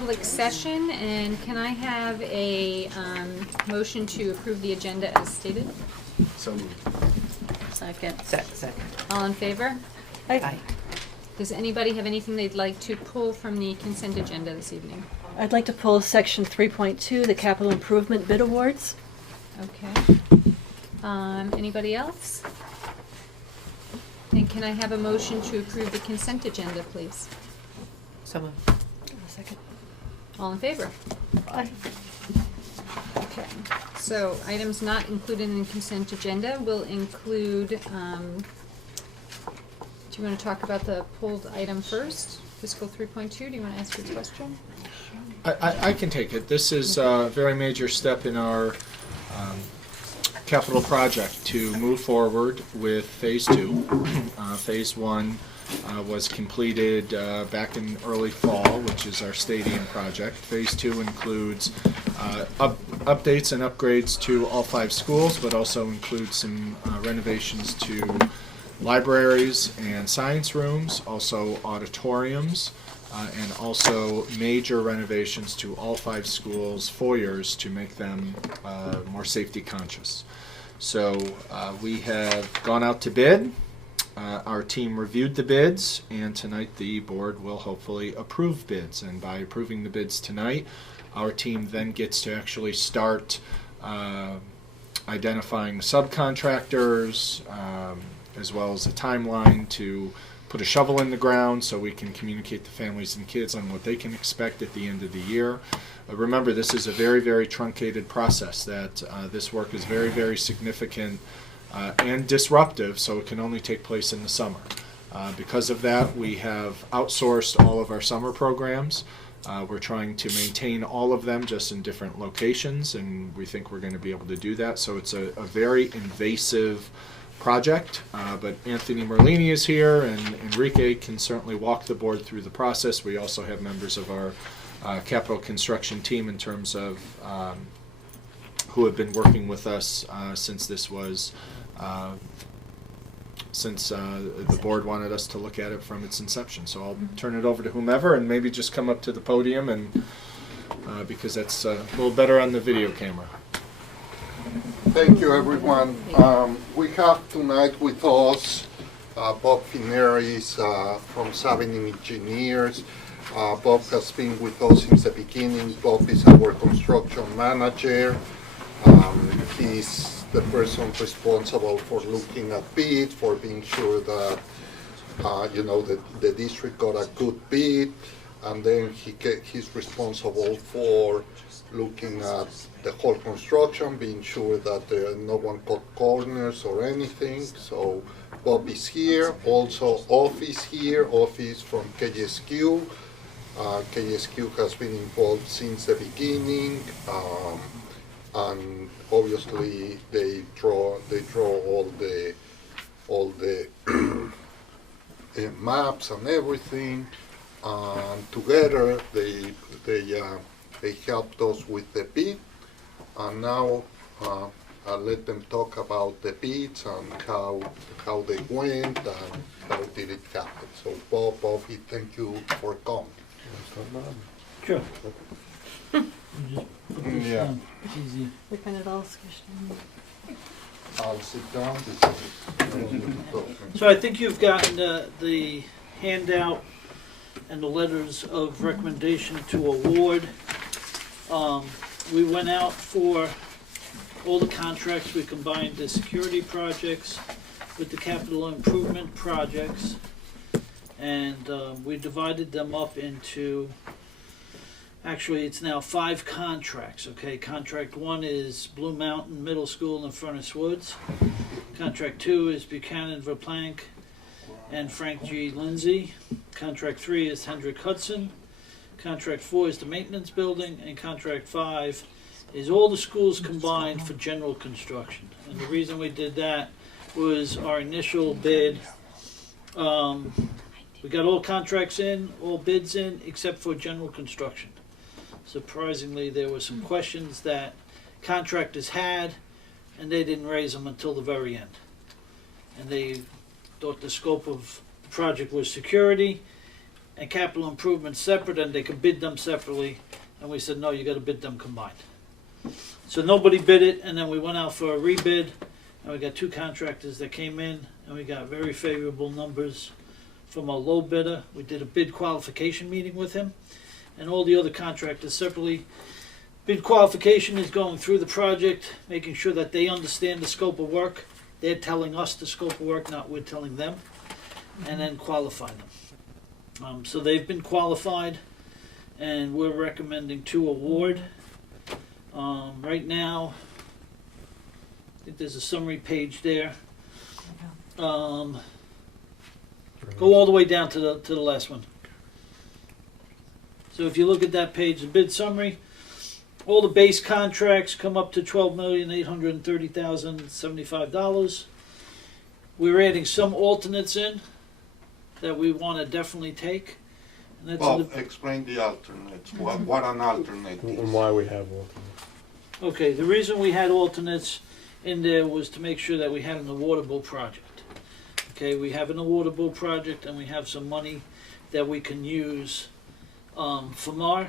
public session, and can I have a motion to approve the agenda as stated? So moved. Second. Second. All in favor? Aye. Does anybody have anything they'd like to pull from the consent agenda this evening? I'd like to pull section 3.2, the capital improvement bid awards. Okay. Anybody else? And can I have a motion to approve the consent agenda, please? So moved. Second. All in favor? Aye. Okay, so items not included in the consent agenda will include, do you want to talk about the pulled item first? Fiscal 3.2, do you want to ask your question? I can take it. This is a very major step in our capital project to move forward with Phase 2. Phase 1 was completed back in early fall, which is our stadium project. Phase 2 includes updates and upgrades to all 5 schools, but also includes some renovations to libraries and science rooms, also auditoriums, and also major renovations to all 5 schools' foyers to make them more safety conscious. So we have gone out to bid. Our team reviewed the bids, and tonight the board will hopefully approve bids. And by approving the bids tonight, our team then gets to actually start identifying subcontractors, as well as a timeline to put a shovel in the ground so we can communicate to families and kids on what they can expect at the end of the year. Remember, this is a very, very truncated process, that this work is very, very significant and disruptive, so it can only take place in the summer. Because of that, we have outsourced all of our summer programs. We're trying to maintain all of them, just in different locations, and we think we're going to be able to do that. So it's a very invasive project, but Anthony Merlini is here, and Enrique can certainly walk the board through the process. We also have members of our capital construction team in terms of who have been working with us since this was the board wanted us to look at it from its inception. So I'll turn it over to whomever, and maybe just come up to the podium, and because that's a little better on the video camera. Thank you, everyone. We have tonight with us Bob Fineris from Savening Engineers. Bob has been with us since the beginning. Bob is our construction manager. He's the person responsible for looking at bids, for being sure that the district got a good bid, and then he's responsible for looking at the whole construction, being sure that no one cut corners or anything. So Bob is here. Also, Off is here. Off is from KSQ. KSQ has been involved since the beginning, and obviously they draw all the maps and everything. Together they helped us with the bid, and now I'll let them talk about the bids and how they went and how did it happen. So Bob, thank you for coming. Sure. Yeah. Easy. We kind of all squished in. I'll sit down. So I think you've gotten the handout and the letters of recommendation to award. We went out for all the contracts. We combined the security projects with the capital improvement projects, and we divided them up into, actually it's now 5 contracts. Okay, contract 1 is Blue Mountain Middle School in Furnace Woods. Contract 2 is Buchanan Verplank and Frank G. Lindsay. Contract 3 is Hendrick Hudson. Contract 4 is the maintenance building, and contract 5 is all the schools combined for general construction. And the reason we did that was our initial bid. We got all contracts in, all bids in, except for general construction. Surprisingly, there were some questions that contractors had, and they didn't raise them until the very end. And they thought the scope of the project was security, and capital improvements separate, and they could bid them separately. And we said, no, you gotta bid them combined. So nobody bid it, and then we went out for a rebid, and we got 2 contractors that came in, and we got very favorable numbers from a low bidder. We did a bid qualification meeting with him, and all the other contractors separately. Bid qualification is going through the project, making sure that they understand the scope of work. They're telling us the scope of work, not we're telling them, and then qualifying them. So they've been qualified, and we're recommending to award. Right now, I think there's a summary page there. Go all the way down to the last one. So if you look at that page, the bid summary, all the base contracts come up to $12,830,075. We're adding some alternates in that we want to definitely take. And that's Well, the, explain the alternates, what an alternate And is. why we have alternates. okay, the reason we had alternates in there was to make sure that we had an awardable project. Okay, we have an awardable project, and we have some money that we can use from our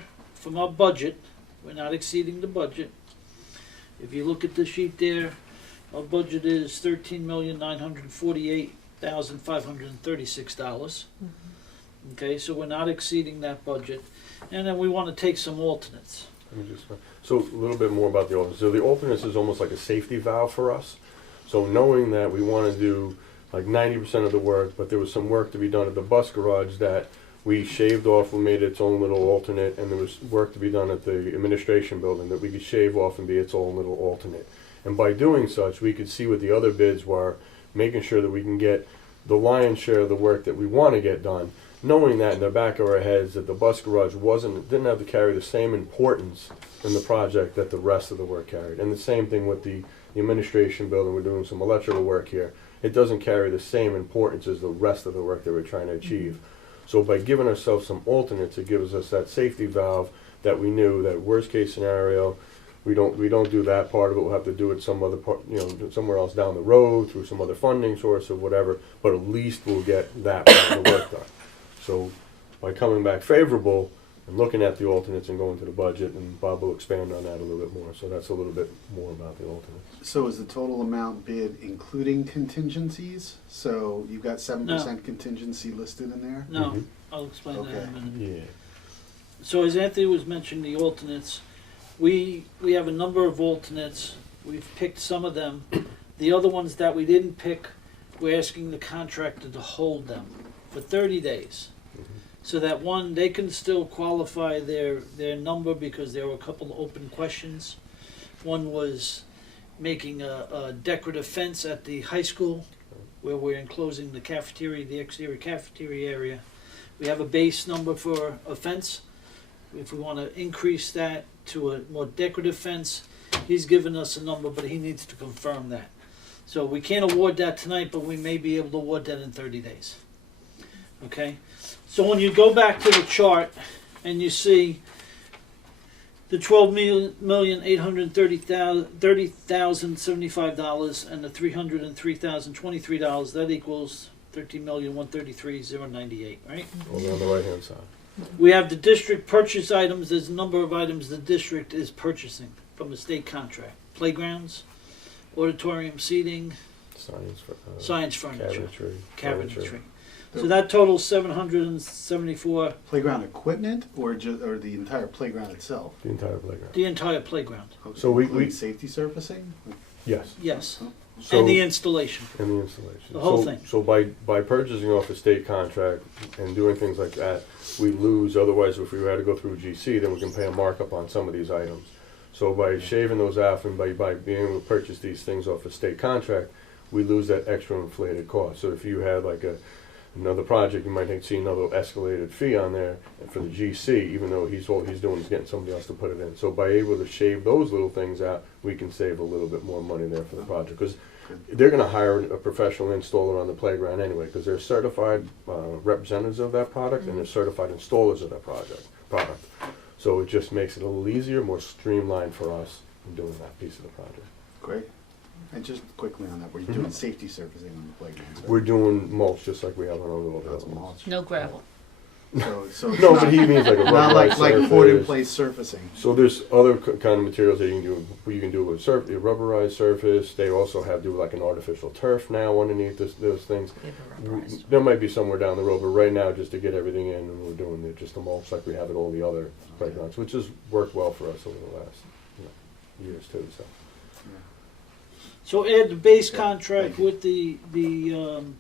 budget. We're not exceeding the budget. If you look at the sheet there, our budget is $13,948,536. Okay, so we're not exceeding that budget, and then we want to take some alternates. Let me just, so a little bit more about the alternates. So the alternates is almost like a safety valve for us. So knowing that we want to do like 90% of the work, but there was some work to be done at the bus garage that we shaved off and made its own little alternate, and there was work to be done at the administration building that we could shave off and be its own little alternate. And by doing such, we could see what the other bids were, making sure that we can get the lion's share of the work that we want to get done, knowing that in the back of our heads that the bus garage didn't have to carry the same importance in the project that the rest of the work carried. And the same thing with the administration building. We're doing some electrical work here. It doesn't carry the same importance as the rest of the work that we're trying to achieve. So by giving ourselves some alternates, it gives us that safety valve that we knew that worst case scenario, we don't do that part of it. We'll have to do it some other part, somewhere else down the road through some other funding source or whatever. But at least we'll get that part of the work done. So by coming back favorable and looking at the alternates and going to the budget, and Bob will expand on that a little bit more. So that's a little bit more about the alternates. So is the total amount bid including contingencies? So you've got 7% contingency listed in there? No, Mhm. I'll explain that in a Okay. minute. Yeah. So as Anthony was mentioning, the alternates, we have a number of alternates. We've picked some of them. The other ones that we didn't pick, we're asking the contractor to hold them for 30 days. So that one, they can still qualify their number, because there were a couple of open questions. One was making a decorative fence at the high school, where we're enclosing the cafeteria, the exterior cafeteria area. We have a base number for a fence. If we want to increase that to a more decorative fence, he's given us a number, but he needs to confirm that. So we can't award that tonight, but we may be able to award that in 30 days. Okay? So when you go back to the chart and you see the $12,830,075 and the $303,023, that equals $13,133,098, right? Over on the right-hand side. We have the district purchase items. There's a number of items the district is purchasing from a state contract. Playgrounds, auditorium seating, science furniture, cabinetry. So that totals $774, Playground equipment or the entire playground itself? The entire playground. the entire playground. So we- Including safety surfacing? Yes. Yes, So, and the installation. and the installation. The whole So- thing. So by purchasing off a state contract and doing things like that, we lose. Otherwise, if we had to go through GC, then we can pay a markup on some of these items. So by shaving those off and by being able to purchase these things off a state contract, we lose that extra inflated cost. So if you had like another project, you might see another escalated fee on there for the GC, even though all he's doing is getting somebody else to put it in. So by able to shave those little things out, we can save a little bit more money there for the project. Because they're going to hire a professional installer on the playground anyway, because they're certified representatives of that product and they're certified installers of that product. So it just makes it a little easier, more streamlined for us in doing that piece of the project. Great. And just quickly on that, were you doing safety surfacing on the playgrounds? Right? We're doing mulch just like we have on our little That's buildings. mulch. No gravel. So it's No, not, but he means like a not like rubberized poured in surface. place surfacing. So there's other kind of materials that you can do. You can do with a rubberized surface. They also have do like an artificial turf now underneath those things. They have a rubberized. There might be somewhere down the road, but right now, just to get everything in, and we're doing it just a mulch like we have at all the other playgrounds, which has worked well for us over the last years too. So So add the base Yeah, contract thank you. with the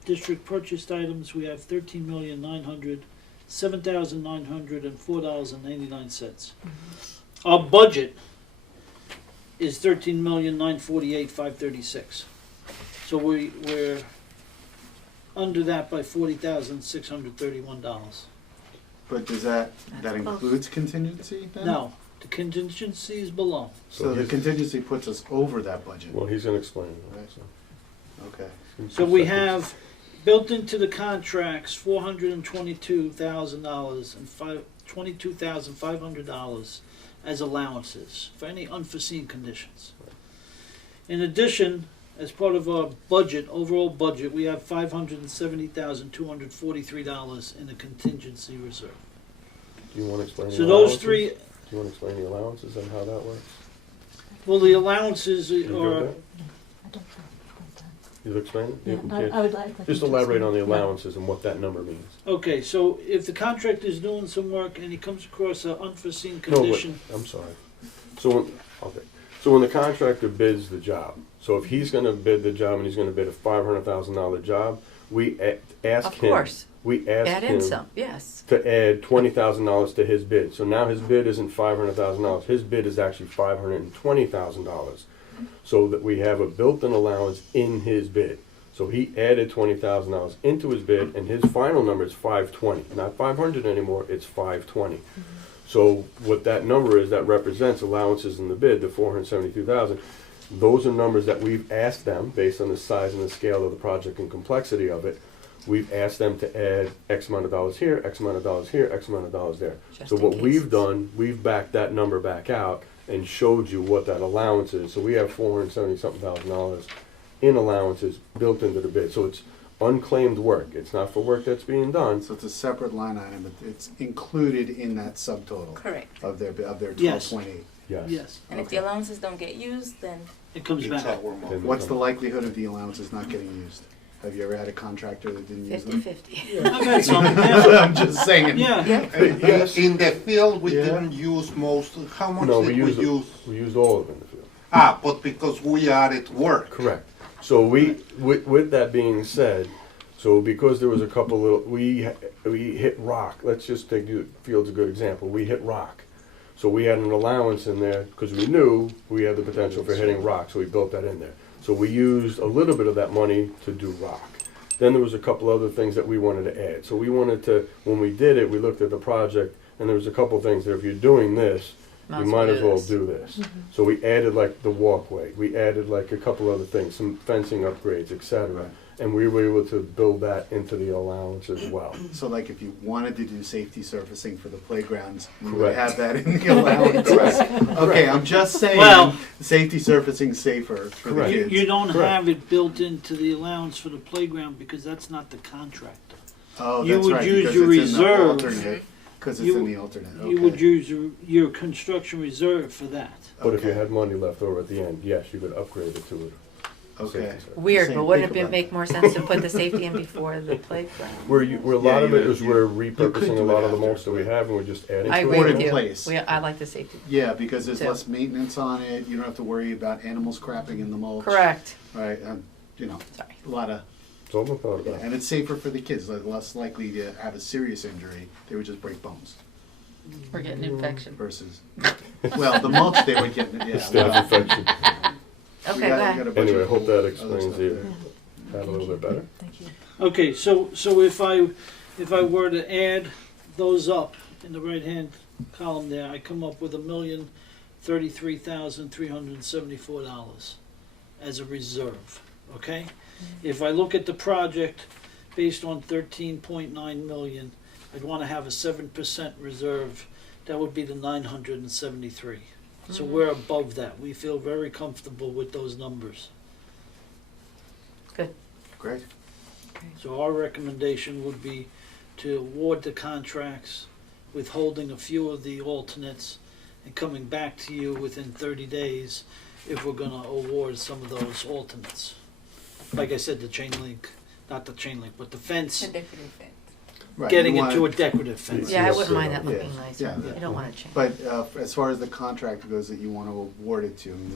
district purchased items, we have $13,7,904.89. Our budget is $13,948,536. So we're under that by $40,631. But does that includes contingency then? No, the contingency is below. So the he's- contingency puts us over that budget. well, he's going to explain it. Right. So. Okay. So we have built into the contracts $422,000 and $22,500 as allowances for any unforeseen conditions. In addition, as part of our budget, overall budget, we have $570,243 in a contingency reserve. Do you want to explain? So the those allowances? three, Do you want to explain the allowances and how that works? well, the allowances Can you do are, that? You'll explain it? Yeah, You I can't- would like. Just elaborate on the allowances and what that number means. okay, so if the contractor is doing some work and he comes across an unforeseen No, but, condition, I'm sorry. So when the contractor bids the job, so if he's gonna bid the job and he's gonna bid a $500,000 job, we ask Of him. course. We ask Add him in some, yes. to add $20,000 to his bid. So now his bid isn't $500,000. His bid is actually $520,000. So that we have a built-in allowance in his bid. So he added $20,000 into his bid, and his final number is 520, not 500 anymore. It's 520. So what that number is, that represents allowances in the bid, the 472,000. Those are numbers that we've asked them, based on the size and the scale of the project and complexity of it. We've asked them to add X amount of dollars here, X amount of dollars here, X amount of dollars there. Just So in what we've cases. done, we've backed that number back out and showed you what that allowance is. So we have $470-something thousand in allowances built into the bid. So it's unclaimed work. It's not for work that's being done. So it's a separate line item, but it's included in that subtotal Correct. of their Yes. 12.8. Yes. yes, And if the allowances don't get used, then it comes It's back. our money. Then- What's the likelihood of the allowances not getting used? Have you ever had a contractor that didn't use them? 50-50. I've had some, yeah. I'm just saying. Yeah, Yes. In the field, we Yeah. didn't use most, how much No, did we we used use? We used all of it in the field. But because we added work. Correct. So with that being said, so because there was a couple little, we hit rock. Let's just take the field's a good example. We hit rock. So we had an allowance in there because we knew we had the potential for hitting rock, so we built that in there. So we used a little bit of that money to do rock. Then there was a couple other things that we wanted to add. So we wanted to, when we did it, we looked at the project, and there was a couple things that if you're doing this, you might as well do this. So we added like the walkway, we added like a couple other things, some fencing upgrades, etc. And we were able to build that into the allowance as well. So like if you wanted to do safety surfacing for the playgrounds, you would Correct. have that in the allowances. Okay, I'm just saying, Well- safety surfacing safer for the Correct. you, kids. you don't Correct. have it built into the allowance for the playground because that's not the contractor. Oh, you that's would right, use because your it's in the reserve. alternate. Because it's You- in the alternate, okay. You would use your construction reserve for that. But if you Okay. had money left over at the end, yes, you could upgrade it to it. Okay. Safety service. Weird, Same, but wouldn't think it about make that. more sense to put the safety in before the playground? Where a lot of it is we're could repurposing a do lot it of the after, mulch that we but- have, and we're just adding I to agree Put it. in with you. place. I like the safety. Yeah, because there's Too. less maintenance on it, you don't have to worry about animals crapping in the mulch. Correct. Right, Sorry. a lot of, It's all been thought yeah, about. and it's safer for the kids, they're less likely to have a serious injury, they would just break bones We're getting infection. versus, well, the mulch they would get, yeah. Instead of well, infection. we Okay, got- go we ahead. got a bunch Anyway, I of hope cool that other explains stuff it. there. That a little bit better. Thank you. Okay, so if I were to add those up in the right hand column there, I come up with $1,033,374 as a reserve. Okay? If I look at the project based on 13.9 million, I'd want to have a 7% reserve. That would be the 973. So we're above that. We feel very comfortable with those numbers. Great, So our recommendation would be to award the contracts, withholding a few of the alternates, and coming back to you within 30 days if we're gonna award some of those alternates. Like I said, the chain link, not the chain link, but the fence, Right, getting you it to a want- decorative fence. Yeah, I Yes, wouldn't mind that yeah, looking nicer. yeah. I don't want to change. But as far as the contract goes that you want to award it to, I mean,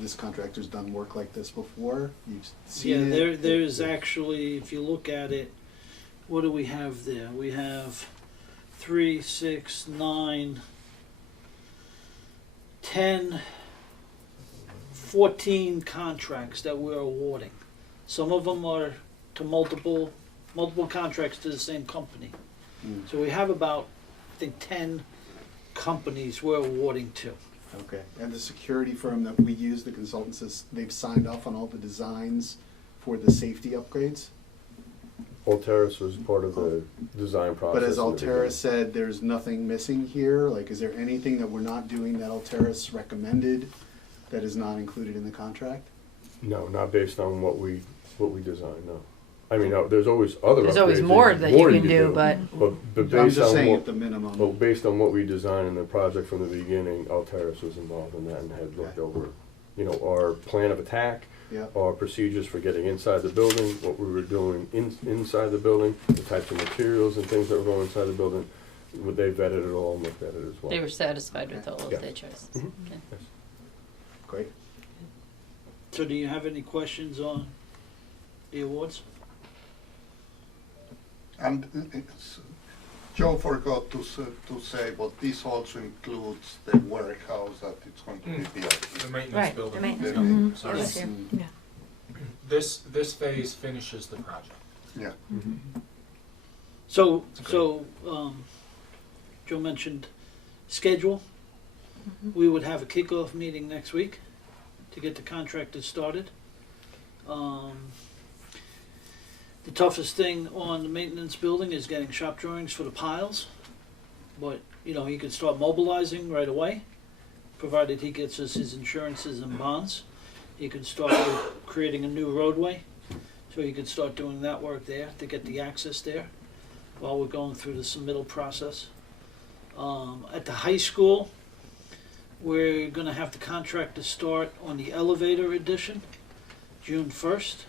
this contractor's done work like this before. You've seen Yeah, it. there's actually, if you look at it, what do we have there? We have 3, 6, 9, 10, 14 contracts that we're awarding. Some of them are to multiple contracts to the same company. Mm. So we have about, I think, 10 companies we're awarding to. Okay, and the security firm that we use, the consultants, they've signed off on all the designs for the safety upgrades. Alteris was part of the design process. But as in the Alteris beginning. said, there's nothing missing here. Like, is there anything that we're not doing that Alteris recommended that is not included in the contract? No, not based on what we designed, no. I mean, no, there's always other There's always upgrades more that you can do, but But I'm based just on saying what, at the minimum. well, based on what we designed in the project from the beginning, Alteris was involved in that and had looked Okay. over, you know, our plan of attack, Yeah, our procedures for getting inside the building, what we were doing inside the building, the types of materials and things that were going inside the building. They vetted it all and looked at it as well. They were satisfied with all of Yeah. their choices. Mhm. Okay. Yes. great. So do you have any questions on the awards? And Joe forgot to say, but this also includes the warehouse that it's going to be built. The maintenance Right, building. the maintenance Yeah. building. So It was here. Mm, this phase finishes the project. Yeah. So, Okay. so, Joe mentioned schedule. We would have a kickoff meeting next week to get the contractors started. The toughest thing on the maintenance building is getting shop drawings for the piles. But, you know, he could start mobilizing right away, provided he gets us his insurances and bonds. He could start with creating a new roadway, so he could start doing that work there to get the access there while we're going through the submittal process. At the high school, we're gonna have the contract to start on the elevator addition, June 1st,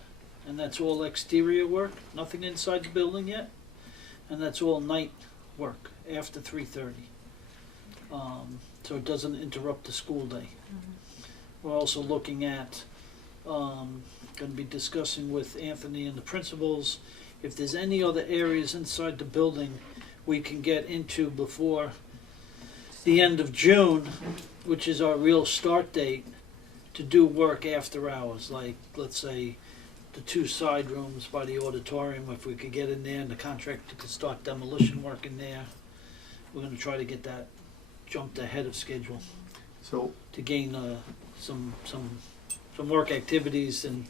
and that's all exterior work, nothing inside the building yet, and that's all night work after 3:30. So it doesn't interrupt the school day. We're also looking at, gonna be discussing with Anthony and the principals if there's any other areas inside the building we can get into before the end of June, which is our real start date, to do work after hours, like, let's say, the 2 side rooms by the auditorium, if we could get in there and the contractor could start demolition work in there. We're gonna try to get that jumped ahead of schedule So, to gain some work activities, and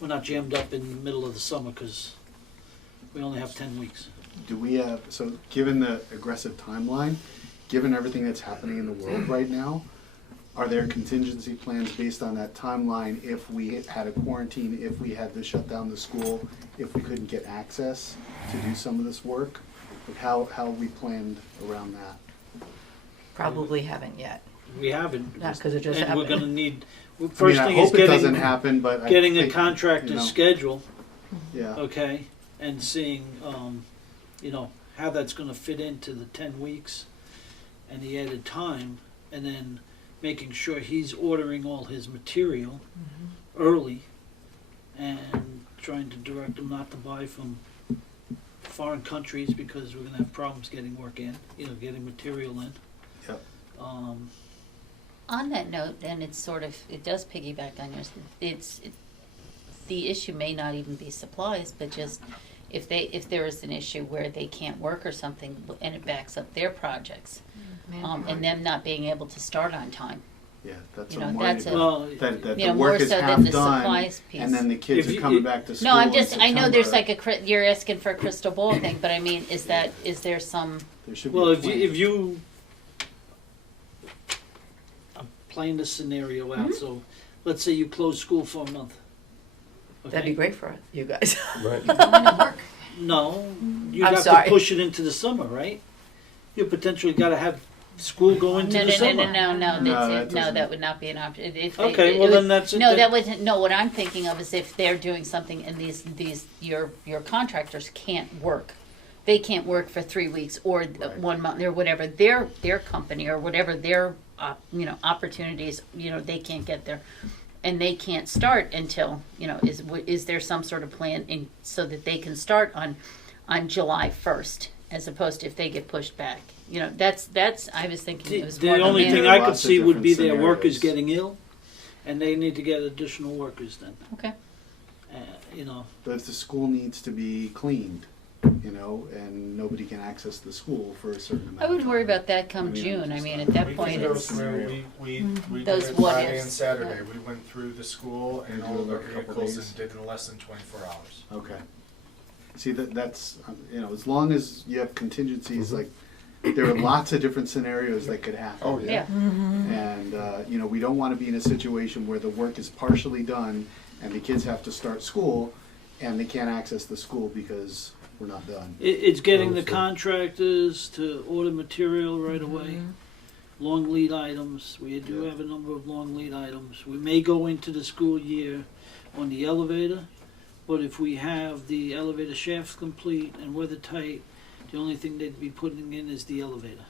we're not jammed up in the middle of the summer because we only have 10 weeks. do we have, so given the aggressive timeline, given everything that's happening in the world right now, are there contingency plans based on that timeline if we had a quarantine, if we had to shut down the school, if we couldn't get access to do some of this work? Like how we planned around that? Probably haven't yet. We haven't. Not 'cause it just And we're happened. gonna need, I first mean, thing I is hope it doesn't getting, happen, but I getting a think, contractor's you know, schedule, Yeah, okay? And seeing, you know, how that's gonna fit into the 10 weeks and the added time, and then making sure he's ordering all his material early and trying to direct him not to buy from foreign countries because we're gonna have problems getting work in, you know, getting material in. Yep. On that note, and it's sort of, it does piggyback on yours, the issue may not even be supplies, but just if there is an issue where they can't work or something and it backs up their projects, and them not being able to start on time. yeah, that's You what I'm know, worried that's about. Well, That You the know, work more is so than half the done, supplies piece. and then the kids If are you- coming back to school No, I'm in just, I know there's September. like you're asking for a crystal ball thing, but I mean, is there some, There should be well, a if you, plan. if you, I'm playing this scenario out, so let's say you close school for a month. That'd be okay? great for you guys. Right. going to work? No, you'd I'm have sorry. to push it into the summer, right? You potentially gotta have school go into No, the no, summer. no, that no, doesn't- that would not be an option. If they- Okay, it well would- then that's. No, that wasn't, no, what I'm thinking of is if they're doing something and your contractors can't work. They can't work for 3 weeks or 1 month or whatever, their company or whatever their, opportunities, they can't get there. And they can't start until, is there some sort of plan so that they can start on July 1st as opposed to if they get pushed back? That's, I was thinking it was The more the only man- thing There are I could lots of see would be different their workers scenarios. getting ill, and they need to get additional workers then. Okay. But if the school needs to be cleaned, and nobody can access the school for a certain amount I wouldn't of worry time. about that come I mean, June. I it's mean, not- at that We point, can go it's, through, we did Those it what Friday ifs, and Saturday. yeah. We went through the school and You all do of it our like a couple vehicles days? and did in less than 24 hours. Okay. See, that's, as long as you have contingencies, like, there are lots of different scenarios that could happen. Oh, yeah. And, we don't want to be in a situation where the work is partially done and the kids have to start school and they can't access the school because we're not done. It's getting the Understood. contractors to order material right away. Long lead items, we do have a number of long lead items. We may go into the school year on the elevator, but if we have the elevator shafts complete and weather tight, the only thing they'd be putting in is the elevator,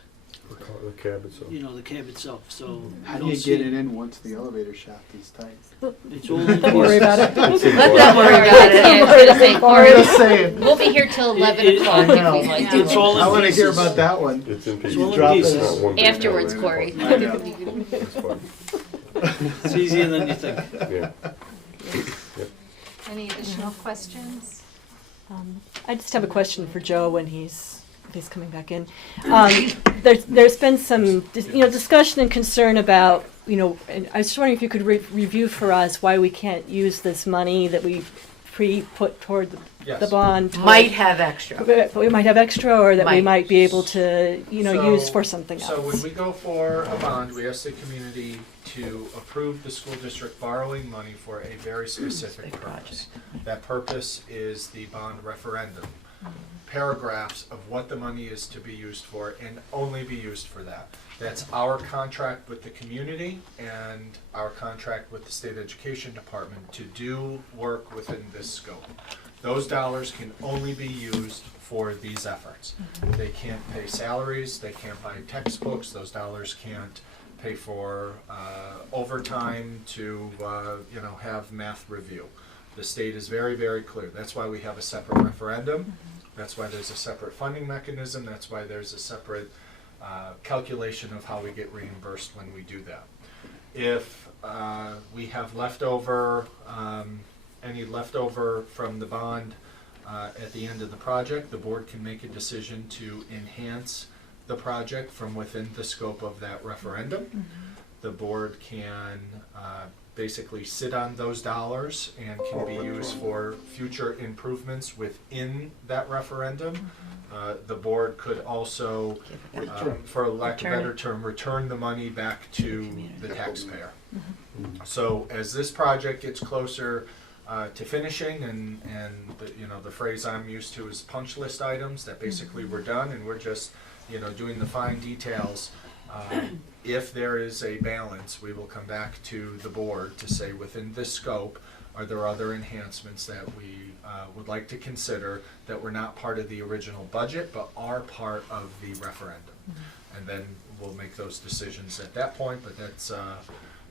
The cab itself. the cab itself, so. How I do don't you see- get it in once the elevator shaft is tight? It's all. Don't worry about it. Let them worry about it. Yeah, I was gonna say, I'm Corey, just saying. we'll be here till 11 It- o'clock I know. if we'd like It's to. all in I want to hear pieces. about that one. It's in It's pieces. all in Drop it pieces. Not one big Afterwards, bag. Corey. I know. That's fine. It's easier than you think. Yeah. Any additional questions? I just have a question for Joe when if he's coming back in. There's been some, discussion and concern about, and I was just wondering if you could review for us why we can't use this money that we put toward the Yes. bond. Might have extra. But we might have extra, or that we Might. might be able to, use for something else. So when we go for a bond, we ask the community to approve the school district borrowing money for a very specific Big purpose. That purpose is the bond referendum. Paragraphs of what the money is to be used for and only be used for that. That's our contract with the community and our contract with the state education department to do work within this scope. Those dollars can only be used for these efforts. They can't pay salaries, they can't buy textbooks, those dollars can't pay for overtime to have math review. The state is very, very clear. That's why we have a separate referendum. That's why there's a separate funding mechanism. That's why there's a separate calculation of how we get reimbursed when we do that. If we have leftover, any leftover from the bond at the end of the project, the board can make a decision to enhance the project from within the scope of that referendum. The board can basically sit on those dollars and can be used for future improvements within that referendum. The board could also, for lack of a better term, return the money back to the taxpayer. So as this project gets closer to finishing, and the phrase I'm used to is punch list items, that basically we're done and we're just doing the fine details. If there is a balance, we will come back to the board to say within this scope, are there other enhancements that we would like to consider that were not part of the original budget but are part of the referendum? And then we'll make those decisions at that point, but that's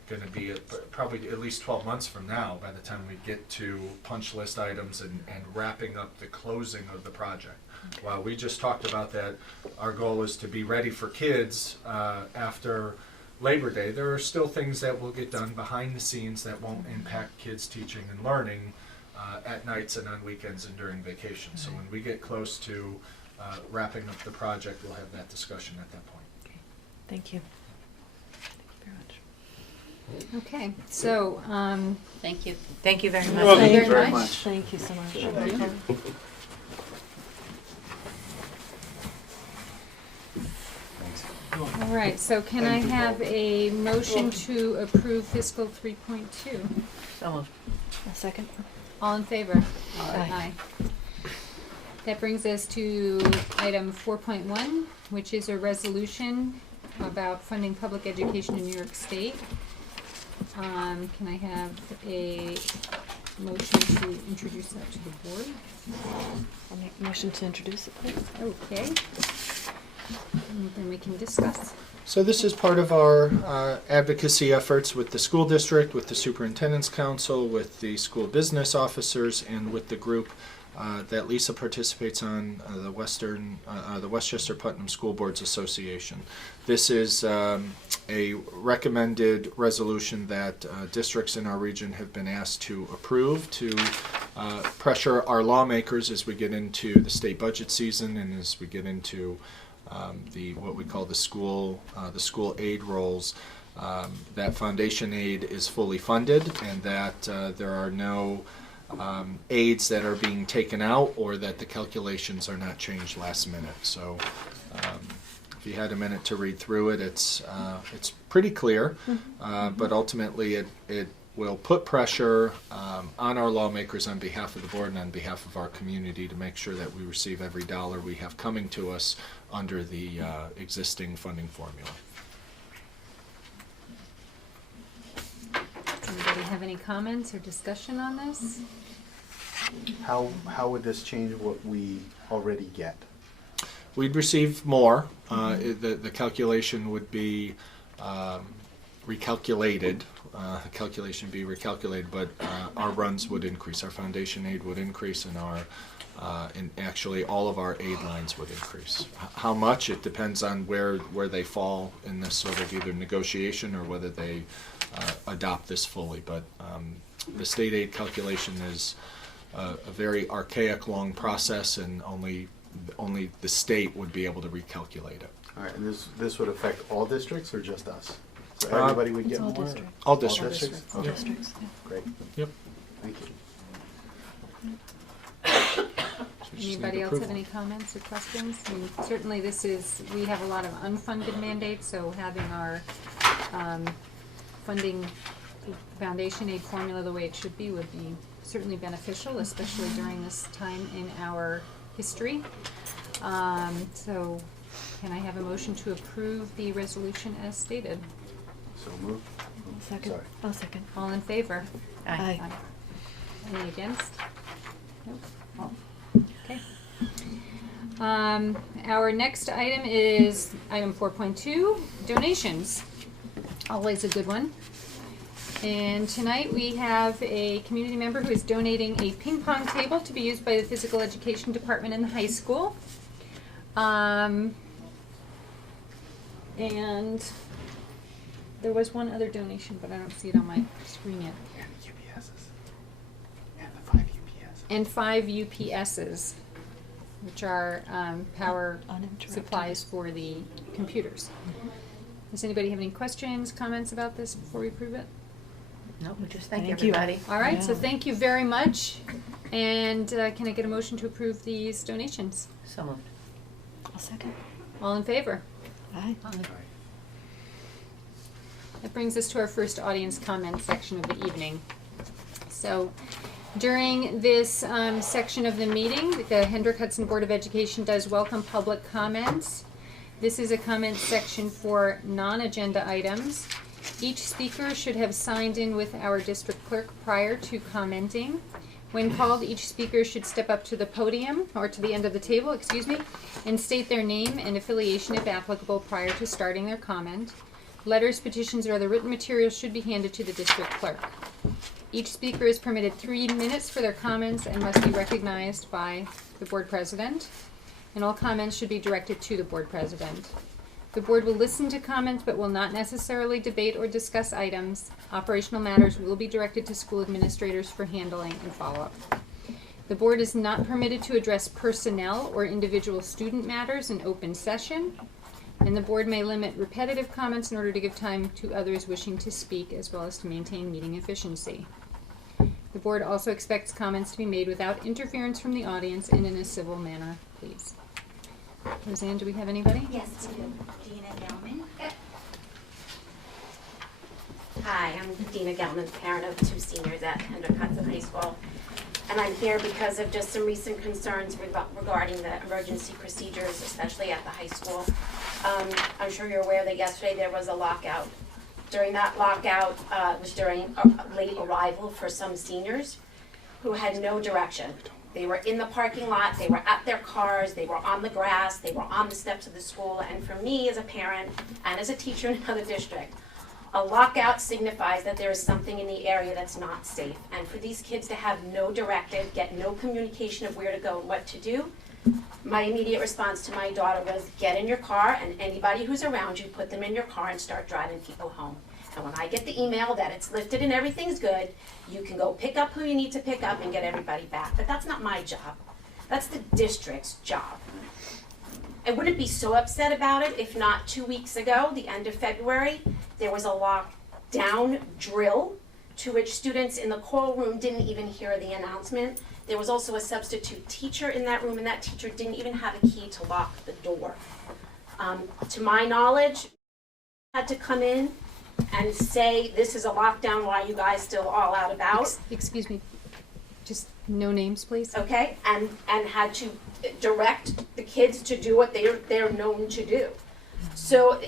going to be probably at least 12 months from now by the time we get to punch list items and wrapping up the closing of the project. While we just talked about that, our goal is to be ready for kids after Labor Day. There are still things that will get done behind the scenes that won't impact kids' teaching and learning at nights and on weekends and during vacation. So when we get close to wrapping up the project, we'll have that discussion at that point. Thank you. Okay, so, Thank you. Thank you very much. welcome. thank you very very much. much. Thank you so much. Thank you. All right, so can I have a motion to approve fiscal 3.2? So moved. A second. All in favor? Aye. That brings us to item 4.1, which is a resolution about funding public education in New York State. Can I have a motion to introduce that to the board? I'll make a motion to introduce it, please. Okay. And then we can discuss. So this is part of our advocacy efforts with the school district, with the superintendent's council, with the school business officers, and with the group that Lisa participates on, the Westchester Putnam School Boards Association. This is a recommended resolution that districts in our region have been asked to approve to pressure our lawmakers as we get into the state budget season and as we get into what we call the school aid rolls. That foundation aid is fully funded, and that there are no aids that are being taken out, or that the calculations are not changed last minute. So if you had a minute to read through it, it's pretty clear, but ultimately it will put pressure on our lawmakers on behalf of the board and on behalf of our community to make sure that we receive every dollar we have coming to us under the existing funding formula. Does anybody have any comments or discussion on this? How would this change what we already get? We'd receive more. The calculation would be recalculated. The calculation would be recalculated, but our runs would increase. Our foundation aid would increase, and actually all of our aid lines would increase. How much? It depends on where they fall in this sort of either negotiation or whether they adopt this fully. But the state aid calculation is a very archaic, long process, and only the state would be able to recalculate it. All right, and this would affect all districts or just us? So everybody would get more? All districts. Okay. Districts, yeah. Great. Yep. Thank you. So we just need Anybody else approval. have any comments or questions? I mean, certainly we have a lot of unfunded mandates, so having our funding foundation aid formula the way it should be would be certainly beneficial, especially during this time in our history. So can I have a motion to approve the resolution as stated? So moved. Second. Sorry. I'll second. All in favor? Aye. Any against? Nope. All. Okay. Our next item is item 4.2, donations. Always a good one. And tonight we have a community member who is donating a ping pong table to be used by the physical education department in the high school. And there was one other donation, but I don't see it on my screen yet. And UPSs. And the 5 UPSs. And 5 UPSs, which are power Uninterrupted. supplies for the computers. Does anybody have any questions, comments about this before we approve it? No, we just thank Thank you. everybody. All right, so Yeah. thank you very much. And can I get a motion to approve these donations? So moved. I'll second. All in favor? Aye. That brings us to our first audience comment section of the evening. So during this section of the meeting, the Hendrick Hudson Board of Education does welcome public comments. This is a comment section for non-agenda items. Each speaker should have signed in with our district clerk prior to commenting. When called, each speaker should step up to the podium, or to the end of the table, and state their name and affiliation if applicable prior to starting their comment. Letters, petitions, or other written materials should be handed to the district clerk. Each speaker is permitted 3 minutes for their comments and must be recognized by the board president. And all comments should be directed to the board president. The board will listen to comments but will not necessarily debate or discuss items. Operational matters will be directed to school administrators for handling and follow-up. The board is not permitted to address personnel or individual student matters in open session, and the board may limit repetitive comments in order to give time to others wishing to speak, as well as to maintain meeting efficiency. The board also expects comments to be made without interference from the audience and in a civil manner, please. Roseanne, do we have anybody? Yes, we do. Dina Gelman. Hi, I'm Dina Gelman, parent of 2 seniors at Hendrick Hudson High School. and I'm here because of just some recent concerns regarding the emergency procedures, especially at the high school. I'm sure you're aware that yesterday there was a lockout. During that lockout, it was during a late arrival for some seniors who had no direction. They were in the parking lot, they were at their cars, they were on the grass, they were on the steps of the school, and for me as a parent and as a teacher in another district, a lockout signifies that there is something in the area that's not safe. And for these kids to have no directive, get no communication of where to go and what to do, my immediate response to my daughter was, get in your car, and anybody who's around you, put them in your car and start driving people home. And when I get the email that it's lifted and everything's good, you can go pick up who you need to pick up and get everybody back. But that's not my job. That's the district's job. I wouldn't be so upset about it if not 2 weeks ago, the end of February, there was a lockdown drill to which students in the call room didn't even hear the announcement. There was also a substitute teacher in that room, and that teacher didn't even have a key to lock the door. To my knowledge, had to come in and say, this is a lockdown, why are you guys still all out about? Excuse me, just no names, please. Okay, and had to direct the kids to do what they're known to do. So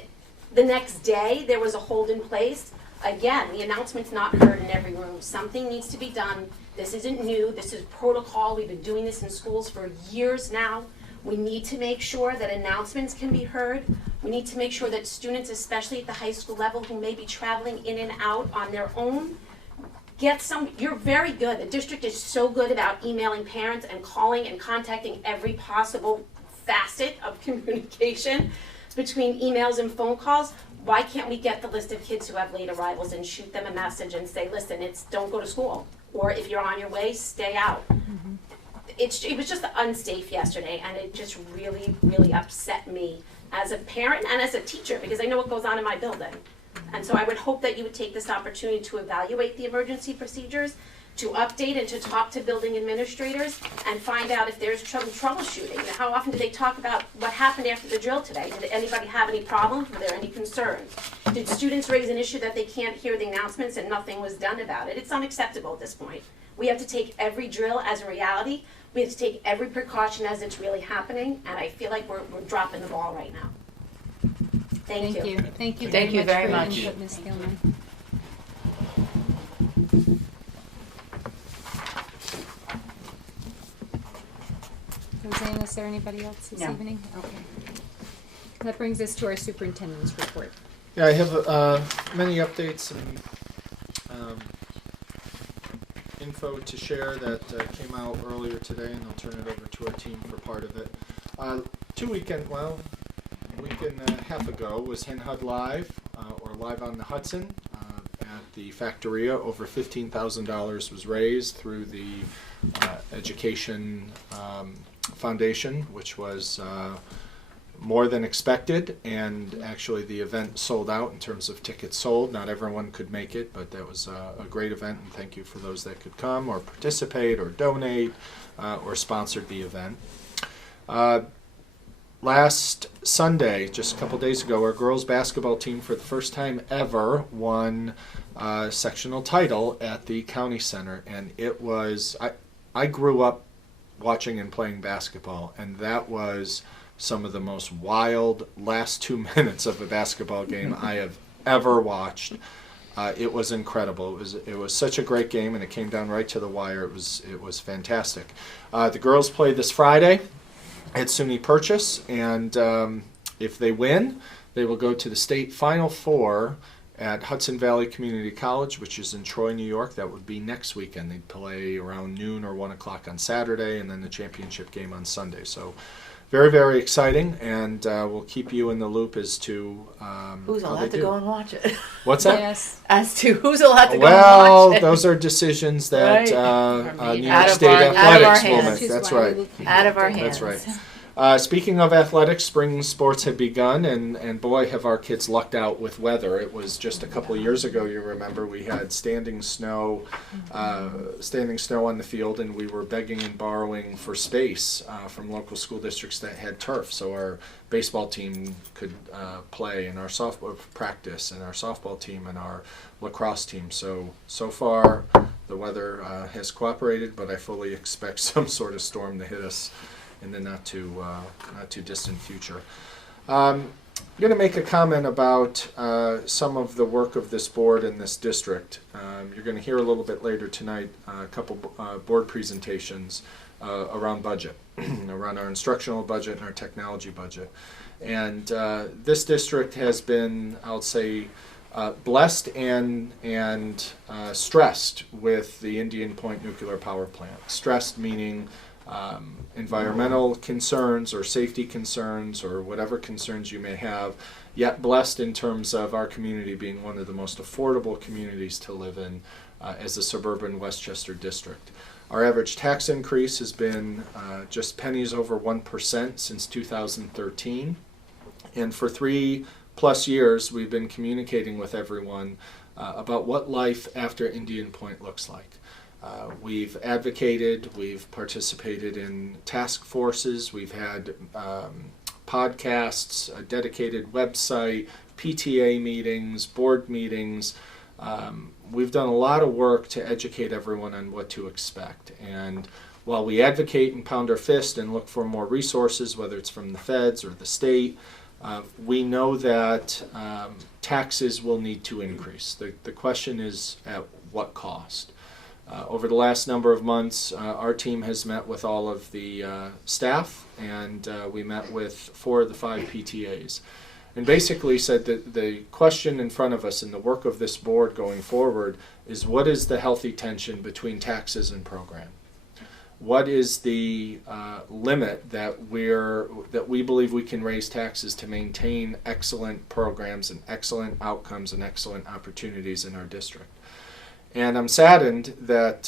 the next day, there was a hold in place. Again, the announcement's not heard in every room. Something needs to be done. This isn't new, this is protocol. We've been doing this in schools for years now. We need to make sure that announcements can be heard. We need to make sure that students, especially at the high school level, who may be traveling in and out on their own, you're very good. The district is so good about emailing parents and calling and contacting every possible facet of communication between emails and phone calls. Why can't we get the list of kids who have late arrivals and shoot them a message and say, listen, don't go to school. Or if you're on your way, stay out. Mm-hmm. It was just unsafe yesterday, and it just really, really upset me as a parent and as a teacher, because I know what goes on in my building. And so I would hope that you would take this opportunity to evaluate the emergency procedures, to update and to talk to building administrators and find out if there's troubleshooting. How often do they talk about what happened after the drill today? Did anybody have any problems? Were there any concerns? Did students raise an issue that they can't hear the announcements and nothing was done about it? It's unacceptable at this point. We have to take every drill as a reality. We have to take every precaution as it's really happening, and I feel like we're dropping the ball right now. Thank you. Thank you Thank you very for your much. input, Ms. Gilman. Roseanne, is there anybody else this No. evening? Okay. That brings us to our superintendent's report. Yeah, I have many updates and info to share that came out earlier today, and I'll turn it over to our team for part of it. A week and a half ago was HenHud Live, or Live on the Hudson, at the Factoria. Over $15,000 was raised through the Education Foundation, which was more than expected, and actually the event sold out in terms of tickets sold. Not everyone could make it, but that was a great event, and thank you for those that could come or participate or donate or sponsored the event. Last Sunday, just a couple days ago, our girls basketball team for the first time ever won a sectional title at the county center, and it was, I grew up watching and playing basketball, and that was some of the most wild last 2 minutes of a basketball game I have ever watched. It was incredible. It was such a great game, and it came down right to the wire. It was fantastic. The girls play this Friday at SUNY Purchase, and if they win, they will go to the state Final Four at Hudson Valley Community College, which is in Troy, New York. That would be next weekend. They'd play around noon or 1 o'clock on Saturday, and then the championship game on Sunday. So very, very exciting, and we'll keep you in the loop as to Who's allowed to go and watch it? What's that? Yes. As to who's allowed to go Well, and watch it. those are decisions that Right. New Out York of State our Athletics will hands. make. That's right. Out of our hands. That's right. Speaking of athletics, spring sports have begun, and boy, have our kids lucked out with weather. It was just a couple of years ago, you remember, we had standing snow on the field, and we were begging and borrowing for space from local school districts that had turf, so our baseball team could play, and our softball practice, and our softball team, and our lacrosse team. So far, The weather has cooperated, but I fully expect some sort of storm to hit us in the not too distant future. I'm going to make a comment about some of the work of this board and this district. You're going to hear a little bit later tonight a couple board presentations around budget, around our instructional budget and our technology budget. And this district has been, I'll say, blessed and stressed with the Indian Point nuclear power plant. Stressed meaning environmental concerns or safety concerns or whatever concerns you may have, yet blessed in terms of our community being one of the most affordable communities to live in as a suburban Westchester district. Our average tax increase has been just pennies over 1% since 2013. And for 3+ years, we've been communicating with everyone about what life after Indian Point looks like. We've advocated, we've participated in task forces, we've had podcasts, a dedicated website, PTA meetings, board meetings. We've done a lot of work to educate everyone on what to expect. And while we advocate and pound our fist and look for more resources, whether it's from the feds or the state, we know that taxes will need to increase. The question is at what cost? Over the last number of months, our team has met with all of the staff, and we met with 4 of the 5 PTAs. And basically said that the question in front of us and the work of this board going forward is, what is the healthy tension between taxes and program? What is the limit that we believe we can raise taxes to maintain excellent programs and excellent outcomes and excellent opportunities in our district? And I'm saddened that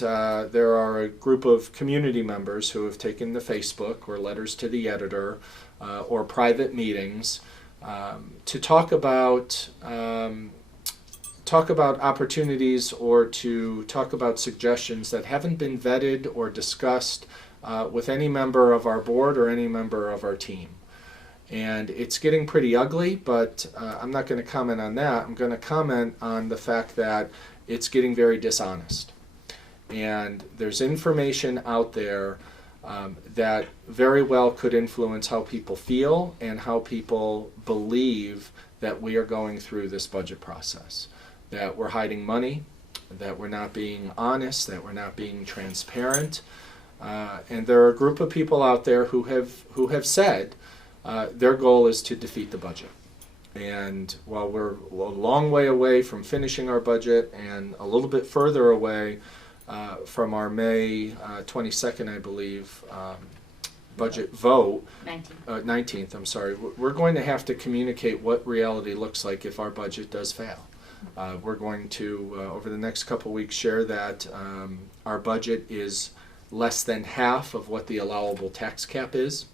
there are a group of community members who have taken to Facebook or letters to the editor or private meetings to talk about opportunities or to talk about suggestions that haven't been vetted or discussed with any member of our board or any member of our team. And it's getting pretty ugly, but I'm not going to comment on that. I'm going to comment on the fact that it's getting very dishonest. And there's information out there that very well could influence how people feel and how people believe that we are going through this budget process. That we're hiding money, that we're not being honest, that we're not being transparent. And there are a group of people out there who have said their goal is to defeat the budget. And while we're a long way away from finishing our budget and a little bit further away from our May 22nd, I believe, budget vote, 19th, I'm sorry, we're going to have to communicate what reality looks like if our budget does fail. We're going to, over the next couple weeks, share that our budget is less than half of what the allowable tax cap is,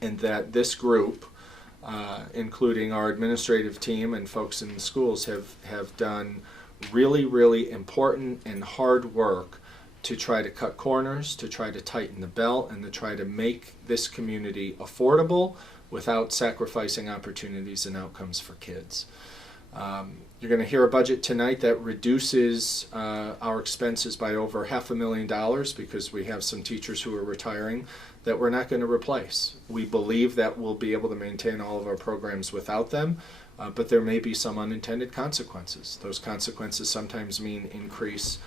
and that this group, including our administrative team and folks in the schools, have done really, really important and hard work to try to cut corners, to try to tighten the belt, and to try to make this community affordable without sacrificing opportunities and outcomes for kids. You're going to hear a budget tonight that reduces our expenses by over $500,000 because we have some teachers who are retiring that we're not going to replace. We believe that we'll be able to maintain all of our programs without them, but there may be some unintended consequences. Those consequences sometimes mean increase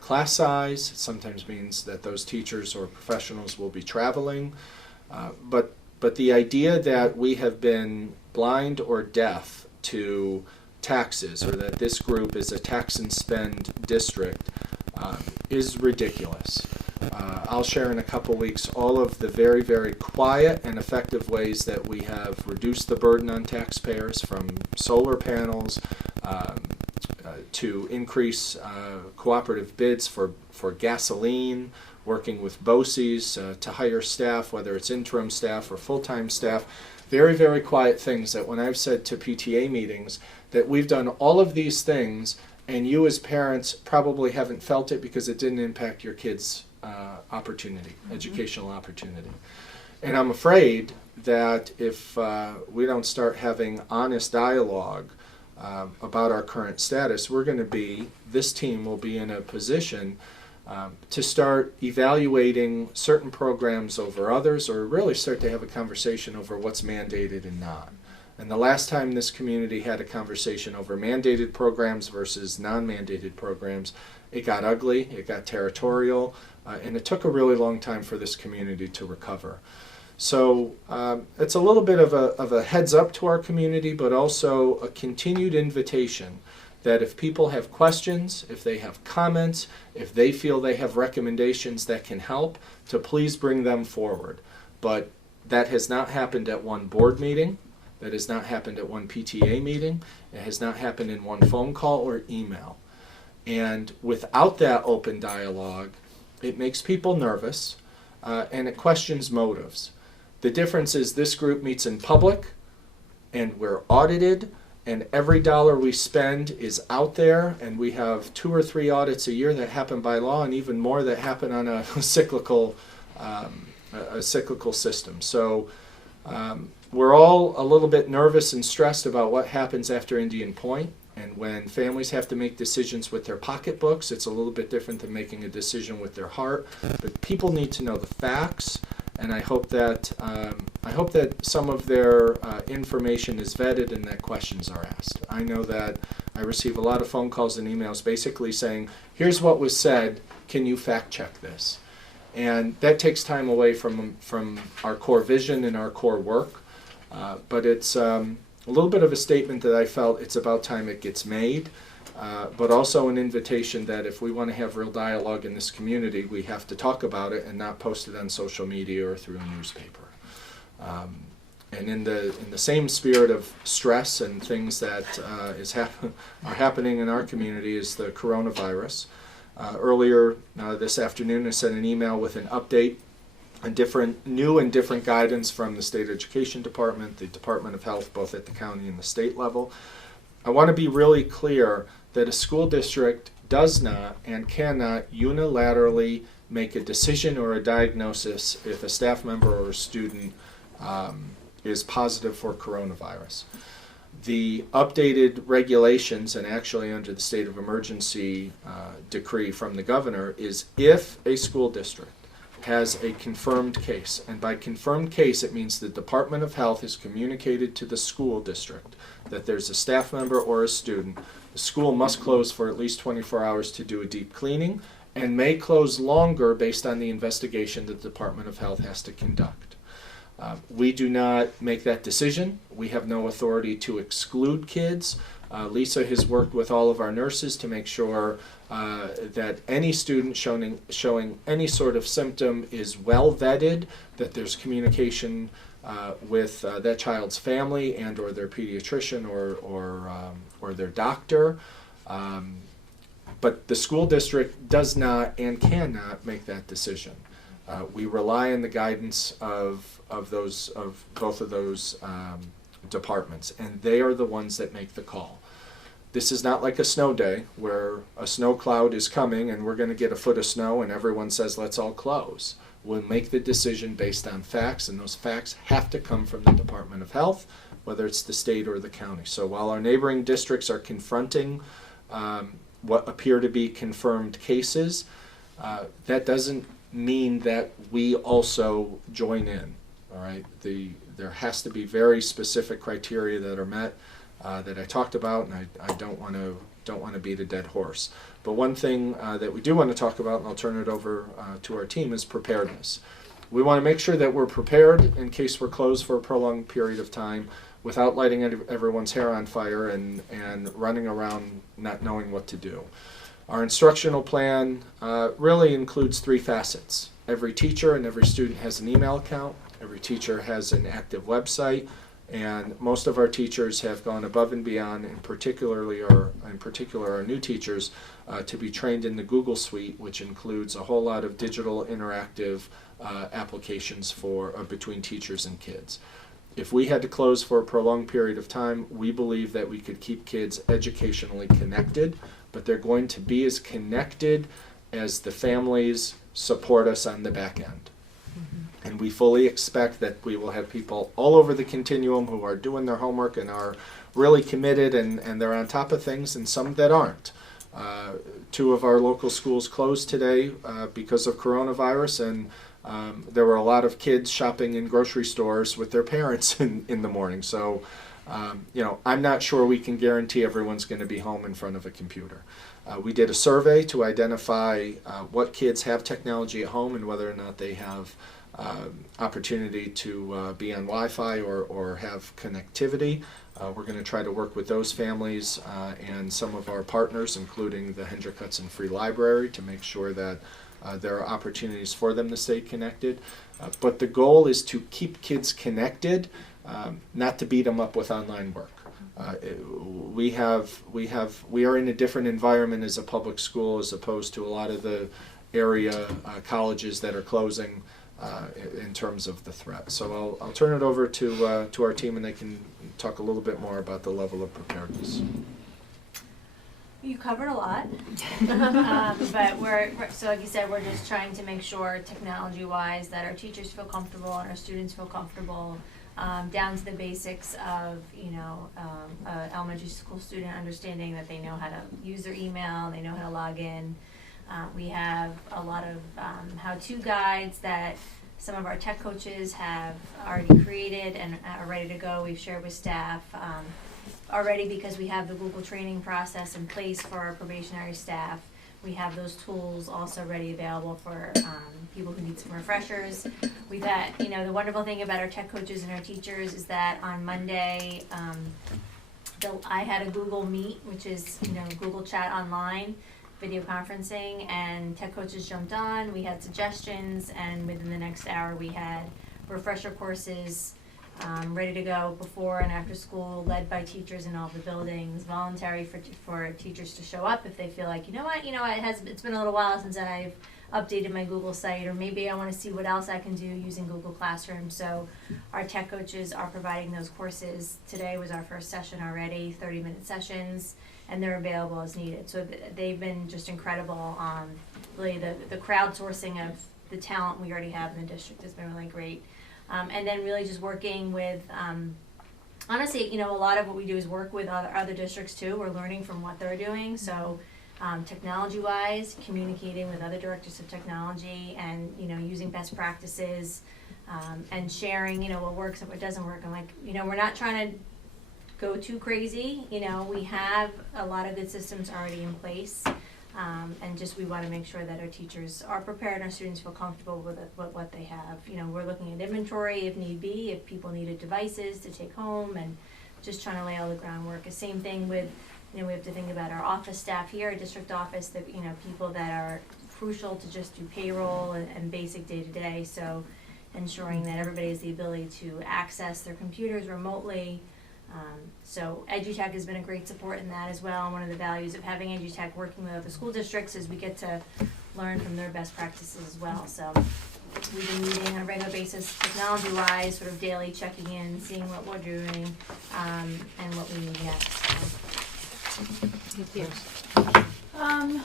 class size. It sometimes means that those teachers or professionals will be traveling. But the idea that we have been blind or deaf to taxes, or that this group is a tax and spend district, is ridiculous. I'll share in a couple weeks all of the very, very quiet and effective ways that we have reduced the burden on taxpayers, from solar panels to increase cooperative bids for gasoline, working with BOCES to hire staff, whether it's interim staff or full-time staff. Very, very quiet things that when I've said to PTA meetings that we've done all of these things and you as parents probably haven't felt it because it didn't impact your kids' opportunity, educational opportunity. And I'm afraid that if we don't start having honest dialogue about our current status, this team will be in a position to start evaluating certain programs over others, or really start to have a conversation over what's mandated and not. And the last time this community had a conversation over mandated programs versus non-mandated programs, it got ugly, it got territorial, and it took a really long time for this community to recover. So it's a little bit of a heads up to our community, but also a continued invitation that if people have questions, if they have comments, if they feel they have recommendations that can help, to please bring them forward. But that has not happened at one board meeting. That has not happened at one PTA meeting. It has not happened in one phone call or email. And without that open dialogue, it makes people nervous, and it questions motives. The difference is this group meets in public, and we're audited, and every dollar we spend is out there, and we have 2 or 3 audits a year that happen by law, and even more that happen on a cyclical system. So we're all a little bit nervous and stressed about what happens after Indian Point. And when families have to make decisions with their pocketbooks, it's a little bit different than making a decision with their heart. But people need to know the facts, and I hope that some of their information is vetted and that questions are asked. I know that I receive a lot of phone calls and emails basically saying, "Here's what was said. Can you fact check this?" And that takes time away from our core vision and our core work. But it's a little bit of a statement that I felt it's about time it gets made, but also an invitation that if we want to have real dialogue in this community, we have to talk about it and not post it on social media or through a newspaper. And in the same spirit of stress and things that are happening in our community is the coronavirus. Earlier this afternoon, I sent an email with an update and new and different guidance from the State Education Department, the Department of Health, both at the county and the state level. I want to be really clear that a school district does not and cannot unilaterally make a decision or a diagnosis if a staff member or a student is positive for coronavirus. The updated regulations, and actually under the state of emergency decree from the governor, is if a school district has a confirmed case, and by confirmed case it means the Department of Health has communicated to the school district that there's a staff member or a student, the school must close for at least 24 hours to do a deep cleaning, and may close longer based on the investigation that the Department of Health has to conduct. We do not make that decision. We have no authority to exclude kids. Lisa has worked with all of our nurses to make sure that any student showing any sort of symptom is well vetted, that there's communication with that child's family and or their pediatrician or their doctor. But the school district does not and cannot make that decision. We rely on the guidance of both of those departments, and they are the ones that make the call. This is not like a snow day where a snow cloud is coming and we're going to get a foot of snow and everyone says let's all close. We'll make the decision based on facts, and those facts have to come from the Department of Health, whether it's the state or the county. So while our neighboring districts are confronting what appear to be confirmed cases, that doesn't mean that we also join in. All right, there has to be very specific criteria that are met that I talked about, and I don't want to beat a dead horse. But one thing that we do want to talk about, and I'll turn it over to our team, is preparedness. We want to make sure that we're prepared in case we're closed for a prolonged period of time without lighting everyone's hair on fire and running around not knowing what to do. Our instructional plan really includes 3 facets. Every teacher and every student has an email account. Every teacher has an active website, and most of our teachers have gone above and beyond, in particular our new teachers, to be trained in the Google Suite, which includes a whole lot of digital interactive applications between teachers and kids. If we had to close for a prolonged period of time, we believe that we could keep kids educationally connected, but they're going to be as connected as the families support us on the back end. And we fully expect that we will have people all over the continuum who are doing their homework and are really committed and they're on top of things, and some that aren't. 2 of our local schools closed today because of coronavirus, and there were a lot of kids shopping in grocery stores with their parents in the morning. So, I'm not sure we can guarantee everyone's going to be home in front of a computer. We did a survey to identify what kids have technology at home and whether or not they have opportunity to be on Wi-Fi or have connectivity. We're going to try to work with those families and some of our partners, including the Hendrick Hudson Free Library, to make sure that there are opportunities for them to stay connected. But the goal is to keep kids connected, not to beat them up with online work. We are in a different environment as a public school as opposed to a lot of the area colleges that are closing in terms of the threat. So I'll turn it over to our team, and they can talk a little bit more about the level of preparedness. You covered a lot, but so like you said, we're just trying to make sure technology-wise that our teachers feel comfortable and our students feel comfortable, down to the basics of, an elementary school student understanding that they know how to use their email, they know how to log in. We have a lot of how-to guides that some of our tech coaches have already created and are ready to go. We've shared with staff already because we have the Google training process in place for our probationary staff. We have those tools also ready available for people who need some refreshers. We've had, the wonderful thing about our tech coaches and our teachers is that on Monday, I had a Google Meet, which is, Google Chat online, video conferencing, and tech coaches jumped on. We had suggestions, and within the next hour we had refresher courses ready to go before and after school, led by teachers in all the buildings, voluntary for teachers to show up if they feel like, it's been a little while since I've updated my Google site, or maybe I want to see what else I can do using Google Classroom. So our tech coaches are providing those courses. Today was our first session already, 30-minute sessions, and they're available as needed. So they've been just incredible. Really the crowdsourcing of the talent we already have in the district has been really great. And then really just working with, honestly, a lot of what we do is work with other districts too. We're learning from what they're doing. So technology-wise, communicating with other directors of technology and, using best practices and sharing, what works and what doesn't work. And we're not trying to go too crazy. We have a lot of good systems already in place. And just we want to make sure that our teachers are prepared and our students feel comfortable with what they have. We're looking at inventory if need be, if people needed devices to take home, and just trying to lay all the groundwork. The same thing with, we have to think about our office staff here, our district office, that, people that are crucial to just do payroll and basic day-to-day. So ensuring that everybody has the ability to access their computers remotely. So EduTech has been a great support in that as well. One of the values of having EduTech working with other school districts is we get to learn from their best practices as well. So we've been meeting on a regular basis, technology-wise, sort of daily checking in, seeing what we're doing, and what we need next. Thank you.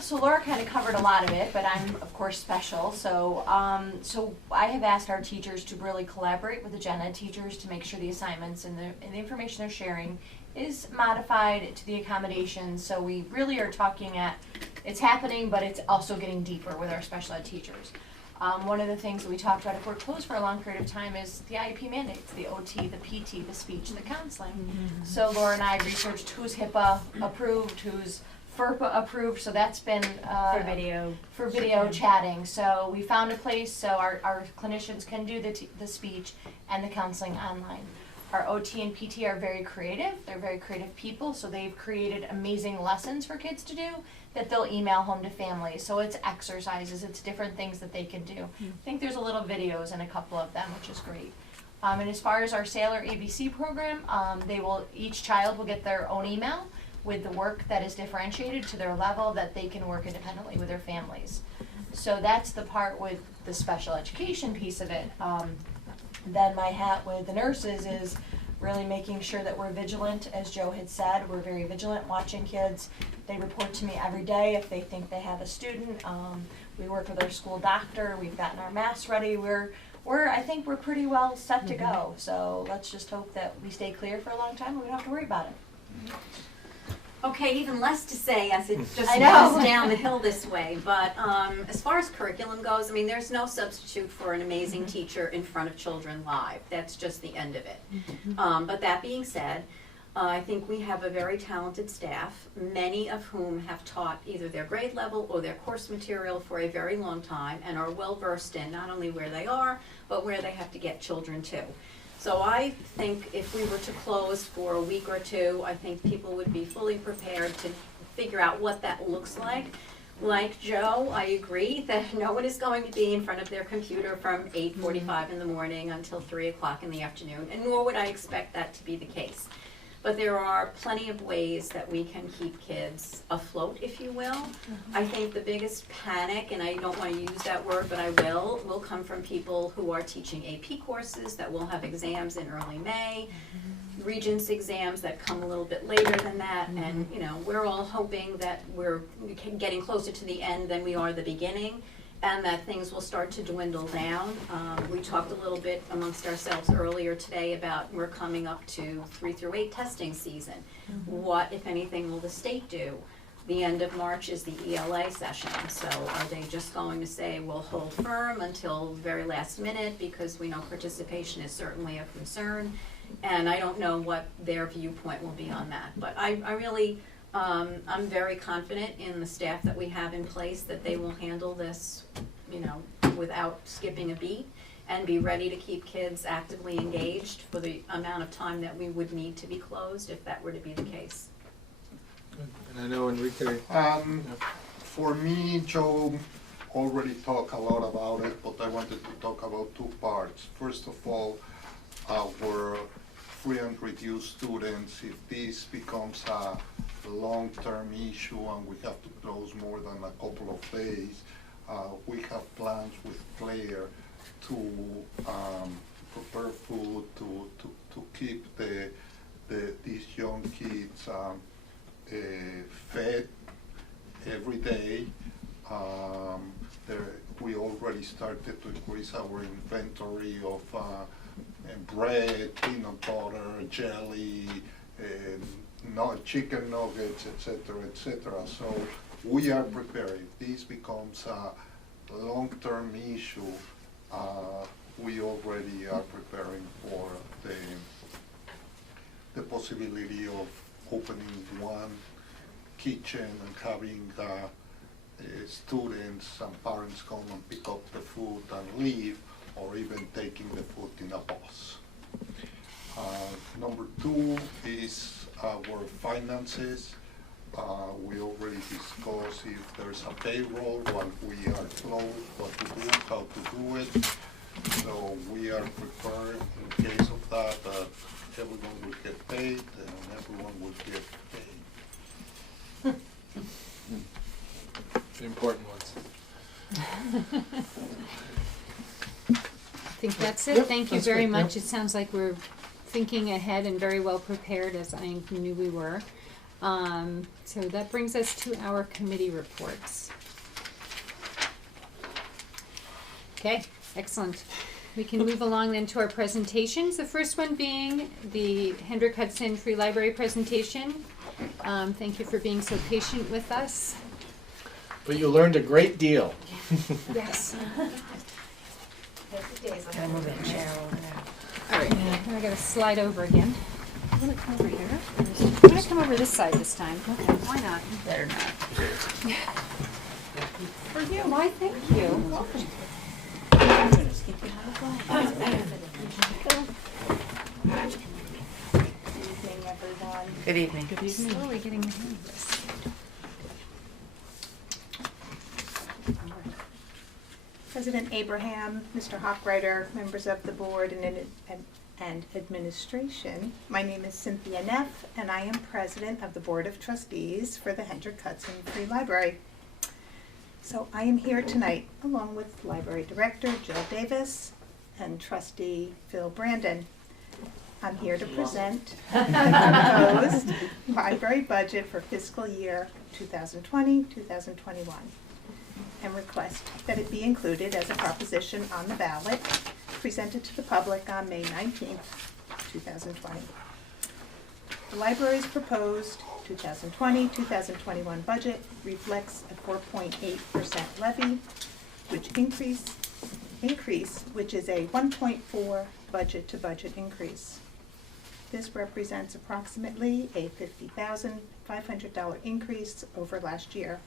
So Laura kind of covered a lot of it, but I'm of course special. So I have asked our teachers to really collaborate with the gen ed teachers to make sure the assignments and the information they're sharing is modified to the accommodations. So we really are talking it's happening, but it's also getting deeper with our special ed teachers. One of the things that we talked about if we're closed for a long period of time is the IEP mandates, the OT, the PT, the speech, the counseling. Mm-hmm. So Laura and I researched who's HIPAA approved, who's FERPA approved, so that's been for video chatting. So we found a place so our clinicians can do the speech and the counseling online. Our OT and PT are very creative. They're very creative people, so they've created amazing lessons for kids to do that they'll email home to families. So it's exercises, it's different things that they can do. I think there's a little videos in a couple of them, which is great. And as far as our Sailor ABC program, each child will get their own email with the work that is differentiated to their level that they can work independently with their families. So that's the part with the special education piece of it. Then my hat with the nurses is really making sure that we're vigilant. As Joe had said, we're very vigilant watching kids. They report to me every day if they think they have a student. We work with our school doctor. We've gotten our masks ready. I think we're pretty well set to go. So let's just hope that we stay clear for a long time and we don't have to worry about it. Okay, even less to say as it just I know. goes down the hill this way. But as far as curriculum goes, I mean, there's no substitute for an amazing teacher in front of children live. That's just the end of it. But that being said, I think we have a very talented staff, many of whom have taught either their grade level or their course material for a very long time and are well versed in not only where they are, but where they have to get children to. So I think if we were to close for a week or two, I think people would be fully prepared to figure out what that looks like. Like Joe, I agree that no one is going to be in front of their computer from 8:45 in the morning until 3 o'clock in the afternoon, and nor would I expect that to be the case. But there are plenty of ways that we can keep kids afloat, if you will. I think the biggest panic, and I don't want to use that word, but I will come from people who are teaching AP courses that will have exams in early May, Regents exams that come a little bit later than that, and you know, we're all hoping that we're getting closer to the end than we are the beginning, and that things will start to dwindle down. We talked a little bit amongst ourselves earlier today about we're coming up to 3 through 8 testing season. What, if anything, will the state do? The end of March is the ELA session, so are they just going to say we'll hold firm until the very last minute because we know participation is certainly a concern? And I don't know what their viewpoint will be on that, but I really, I'm very confident in the staff that we have in place that they will handle this, you know, without skipping a beat and be ready to keep kids actively engaged for the amount of time that we would need to be closed if that were to be the case. And I know Enrique. For me, Joe already talked a lot about it, but I wanted to talk about two parts. First of all, our free and reduced students, if this becomes a long-term issue and we have to close more than a couple of days, we have plans with Claire to prepare food to keep these young kids fed every day. We already started to increase our inventory of bread, peanut butter, jelly, chicken nuggets, etc., etc. So we are preparing. This becomes a long-term issue. We already are preparing for the possibility of opening one kitchen and having students and parents come and pick up the food and leave, or even taking the food in a bus. Number two is our finances. We already discussed if there's a payroll while we are closed, what to do, how to do it. So we are prepared in case of that, everyone will get paid and everyone will get paid. The important ones. I think that's it. Yep, Thank you that's very good, much. yep. It sounds like we're thinking ahead and very well prepared, as I knew we were. So that brings us to our committee reports. Okay, excellent. We can move along then to our presentations. The first one being the Hendrick Hudson Free Library presentation. Thank you for being so patient with us. But you learned a great deal. Yes. Can I move that chair over there? All right, now I gotta slide over again. I'm gonna come over here. I'm gonna come over this side this time. Okay, why not? Better not. For you, why, thank you. Good evening. Good evening. Slowly getting the hang of this. President Abraham, Mr. Hochreiter, members of the board and administration. My name is Cynthia Neff, and I am president of the Board of Trustees for the Hendrick Hudson Free Library. So I am here tonight along with Library Director Jill Davis and Trustee Phil Brandon. I'm here to present the proposed library budget for fiscal year 2020-2021 and request that it be included as a proposition on the ballot presented to the public on May 19th, 2020. The library's proposed 2020-2021 budget reflects a 4.8% levy, which increase, which is a 1.4 budget-to-budget increase. This represents approximately a $50,500 increase over last year.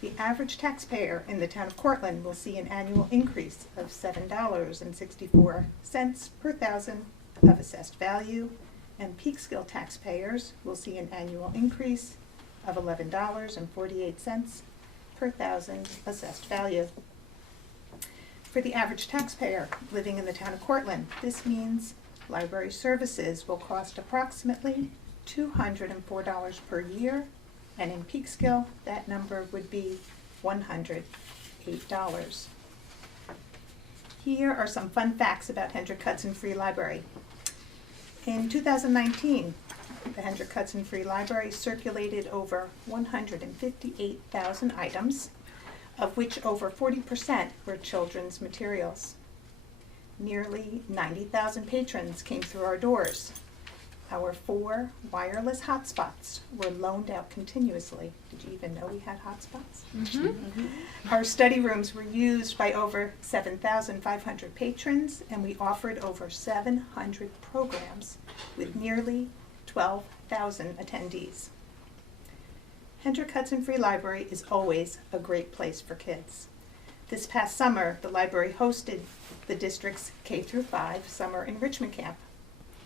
The average taxpayer in the town of Cortland will see an annual increase of $7.64 per thousand of assessed value, and Peekskill taxpayers will see an annual increase of $11.48 per thousand assessed value. For the average taxpayer living in the town of Cortland, this means library services will cost approximately $204 per year, and in Peekskill, that number would be $108. Here are some fun facts about Hendrick Hudson Free Library. In 2019, the Hendrick Hudson Free Library circulated over 158,000 items, of which over 40% were children's materials. Nearly 90,000 patrons came through our doors. Our 4 wireless hotspots were loaned out continuously. Did you even know we had hotspots? Our study rooms were used by over 7,500 patrons, and we offered over 700 programs with nearly 12,000 attendees. Hendrick Hudson Free Library is always a great place for kids. This past summer, the library hosted the district's K-5 summer enrichment camp.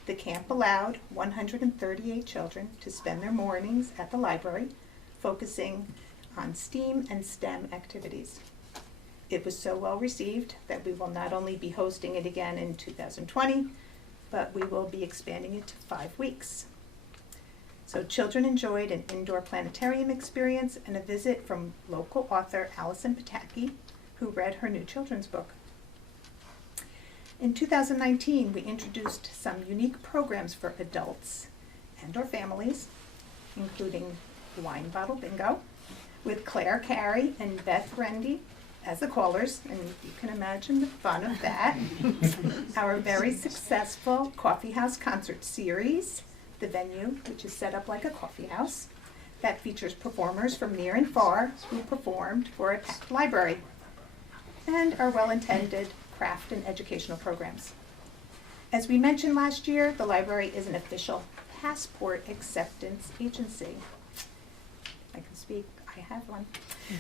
The camp allowed 138 children to spend their mornings at the library, focusing on STEAM and STEM activities. It was so well received that we will not only be hosting it again in 2020, but we will be expanding it to 5 weeks. So children enjoyed an indoor planetarium experience and a visit from local author Allison Pataki, who read her new children's book. In 2019, we introduced some unique programs for adults and or families, including Wine Bottle Bingo, with Claire Carey and Beth Rendy as the callers, and you can imagine the fun of that. Our very successful Coffee House concert series, the venue, which is set up like a coffee house, that features performers from near and far who performed for its library, and our well-intended craft and educational programs. As we mentioned last year, the library is an official passport acceptance agency. I can speak, I have one.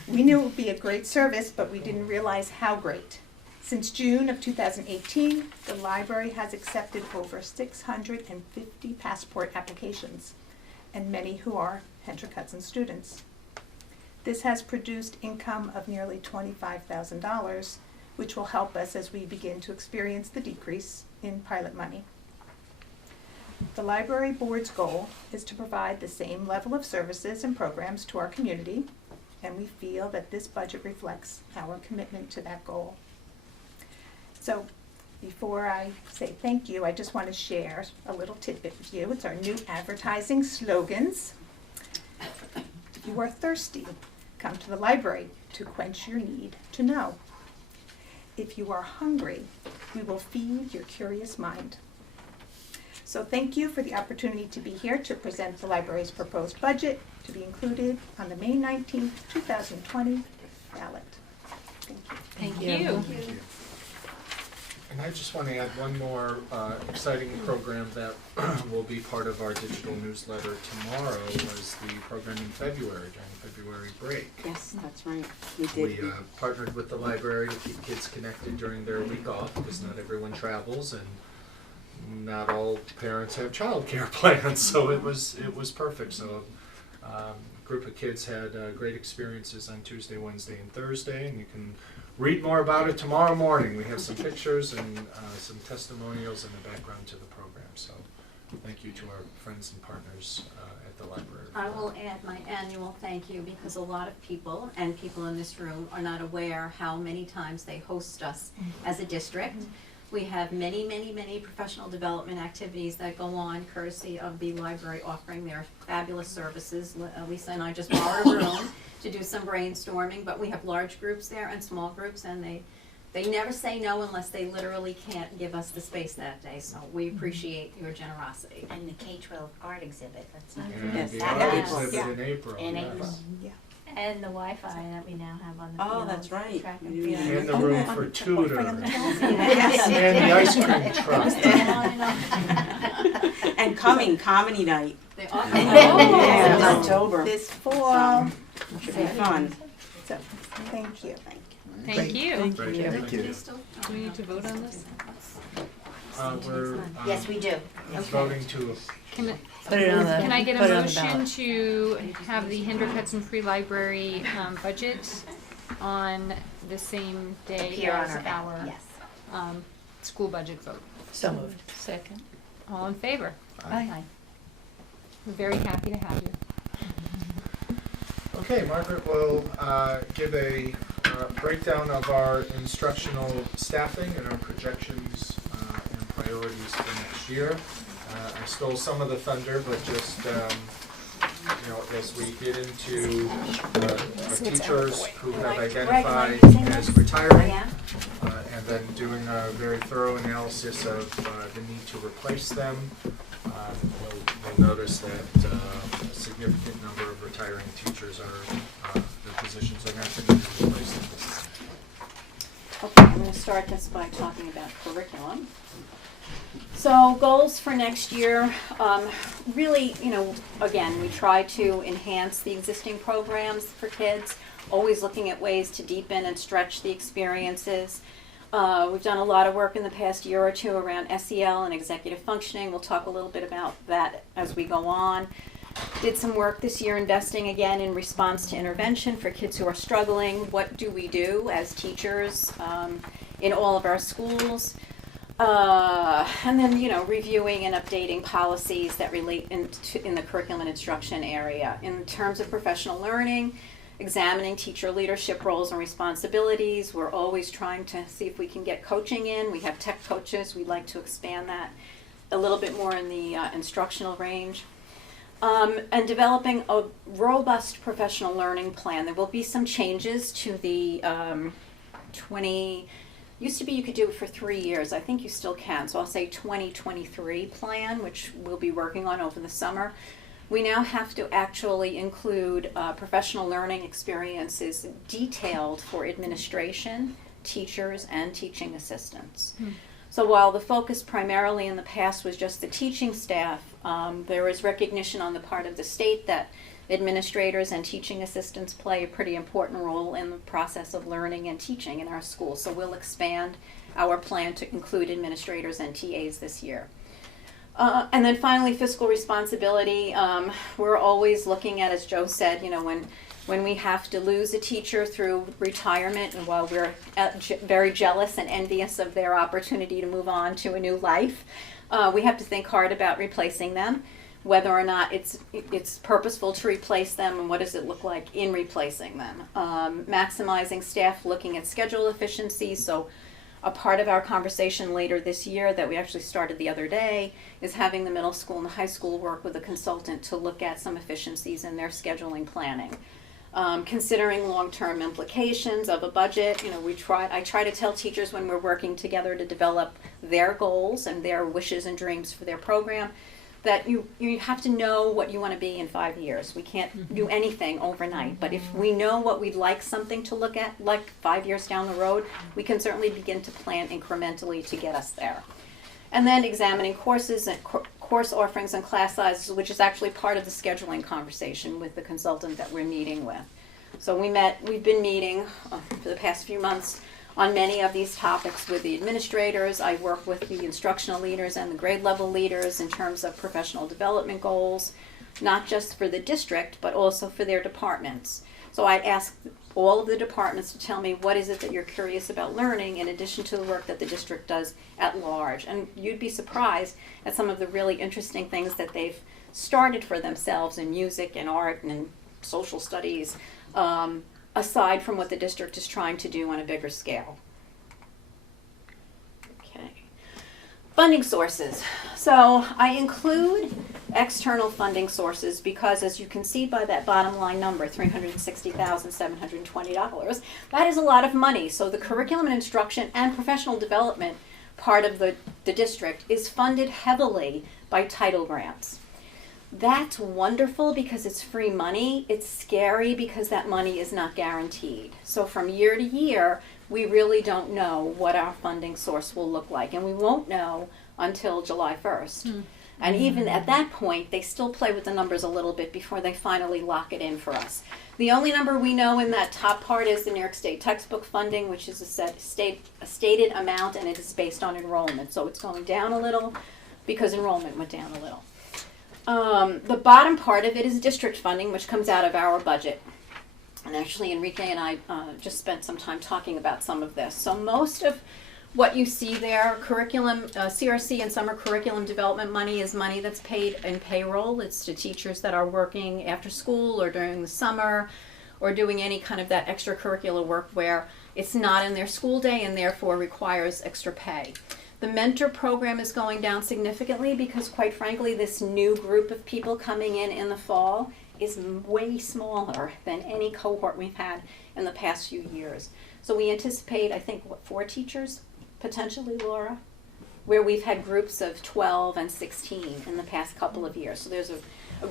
We knew it would be a great service, but we didn't realize how great. Since June of 2018, the library has accepted over 650 passport applications, and many who are Hendrick Hudson students. This has produced income of nearly $25,000, which will help us as we begin to experience the decrease in pilot money. The library board's goal is to provide the same level of services and programs to our community, and we feel that this budget reflects our commitment to that goal. So before I say thank you, I just want to share a little tidbit with you. It's our new advertising slogans. If you are thirsty, come to the library to quench your need to know. If you are hungry, we will feed your curious mind. So thank you for the opportunity to be here to present the library's proposed budget to be included on the May 19th, 2020 ballot. Thank you. Thank you. And I just want to add one more exciting program that will be part of our digital newsletter tomorrow, was the program in February, during February break. Yes, that's right. We We did. partnered with the library to keep kids connected during their week off, because not everyone travels and not all parents have childcare plans, so it was perfect. So a group of kids had great experiences on Tuesday, Wednesday, and Thursday, and you can read more about it tomorrow morning. We have some pictures and some testimonials in the background to the program. So thank you to our friends and partners at the library. I will add my annual thank you, because a lot of people, and people in this room, are not aware how many times they host us as a district. We have many, many, many professional development activities that go on courtesy of the library offering their fabulous services. Lisa and I just borrowed a room to do some brainstorming, but we have large groups there and small groups, and they They never say no unless they literally can't give us the space that day, so we appreciate your generosity. And the K-12 art exhibit, let's not And forget the that. art Yes. exhibit in April. In yes. April. And the Wi-Fi that we now have on the field. Oh, that's right. Track and We field. And the room for tutors. Yes. And the ice cream truck. And coming, comedy night. They all Yeah, in October. This fall. Should be fun. So, thank you. Thank you. Great, thank you. Do we need to vote on this? We're Yes, we do. voting to Can Put it on the. Can I get put it a on the motion ballot. to have the Hendrick Hudson Free Library budget on the same day Here on as our ballot, our yes. school budget vote? So moved. Second. All in favor? Aye. We're very happy to have you. Okay, Margaret will give a breakdown of our instructional staffing and our projections and priorities for next year. I stole some of the thunder, but just as we get into our teachers who have identified as retiring, and then doing a very thorough analysis of the need to replace them, we'll notice that a significant number of retiring teachers are their positions are going to need to be replaced. Okay, I'm going to start this by talking about curriculum. So goals for next year, really, again, we try to enhance the existing programs for kids, always looking at ways to deepen and stretch the experiences. We've done a lot of work in the past year or two around SEL and executive functioning. We'll talk a little bit about that as we go on. Did some work this year investing again in response to intervention for kids who are struggling. What do we do as teachers in all of our schools? And then, reviewing and updating policies that relate in the curriculum and instruction area. In terms of professional learning, examining teacher leadership roles and responsibilities. We're always trying to see if we can get coaching in. We have tech coaches. We'd like to expand that a little bit more in the instructional range. And developing a robust professional learning plan. There will be some changes to the used to be you could do it for 3 years. I think you still can. So I'll say 2023 plan, which we'll be working on over the summer. We now have to actually include professional learning experiences detailed for administration, teachers, and teaching assistants. So while the focus primarily in the past was just the teaching staff, there is recognition on the part of the state that administrators and teaching assistants play a pretty important role in the process of learning and teaching in our schools. So we'll expand our plan to include administrators and TAs this year. And then finally, fiscal responsibility. We're always looking at, as Joe said, when we have to lose a teacher through retirement, and while we're very jealous and envious of their opportunity to move on to a new life, we have to think hard about replacing them, whether or not it's purposeful to replace them, and what does it look like in replacing them. Maximizing staff, looking at schedule efficiency. So a part of our conversation later this year that we actually started the other day is having the middle school and the high school work with a consultant to look at some efficiencies in their scheduling planning. Considering long-term implications of a budget, I try to tell teachers when we're working together to develop their goals and their wishes and dreams for their program, that you have to know what you want to be in 5 years. We can't do anything overnight, but if we know what we'd like something to look at, like 5 years down the road, we can certainly begin to plan incrementally to get us there. And then examining courses and course offerings and class sizes, which is actually part of the scheduling conversation with the consultant that we're meeting with. So we've been meeting for the past few months on many of these topics with the administrators. I work with the instructional leaders and the grade level leaders in terms of professional development goals, not just for the district, but also for their departments. So I ask all of the departments to tell me what is it that you're curious about learning in addition to the work that the district does at large. And you'd be surprised at some of the really interesting things that they've started for themselves in music and art and in social studies, aside from what the district is trying to do on a bigger scale. Okay. Funding sources. So I include external funding sources, because as you can see by that bottom line number, $360,720, that is a lot of money. So the curriculum and instruction and professional development part of the district is funded heavily by title grants. That's wonderful because it's free money. It's scary because that money is not guaranteed. So from year to year, we really don't know what our funding source will look like, and we won't know until July 1st. And even at that point, they still play with the numbers a little bit before they finally lock it in for us. The only number we know in that top part is the New York State textbook funding, which is a stated amount, and it is based on enrollment. So it's going down a little because enrollment went down a little. The bottom part of it is district funding, which comes out of our budget. And actually, Enrique and I just spent some time talking about some of this. So most of what you see there, curriculum, CRC and summer curriculum development money is money that's paid in payroll. It's to teachers that are working after school or during the summer or doing any kind of that extracurricular work where it's not in their school day and therefore requires extra pay. The mentor program is going down significantly because, quite frankly, this new group of people coming in the fall is way smaller than any cohort we've had in the past few years. So we anticipate, I think, 4 teachers? Potentially, Laura, where we've had groups of 12 and 16 in the past couple of years. So there's a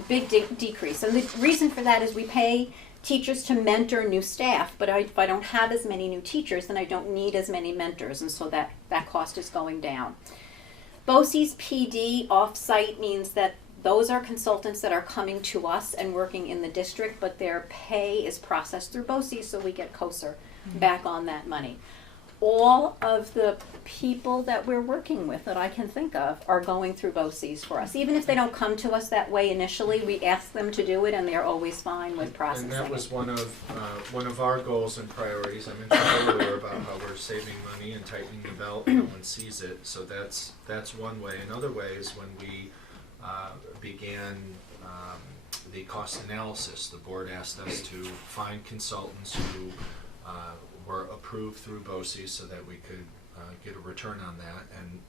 big decrease. And the reason for that is we pay teachers to mentor new staff, but if I don't have as many new teachers, then I don't need as many mentors, and so that cost is going down. BOCES PD off-site means that those are consultants that are coming to us and working in the district, but their pay is processed through BOCES, so we get COSER back on that money. All of the people that we're working with that I can think of are going through BOCES for us. Even if they don't come to us that way initially, we ask them to do it, and they're always fine with processing. And that was one of our goals and priorities. I mentioned earlier about how we're saving money and tightening the belt. No one sees it, so that's one way. Another way is when we began the cost analysis. The board asked us to find consultants who were approved through BOCES so that we could get a return on that.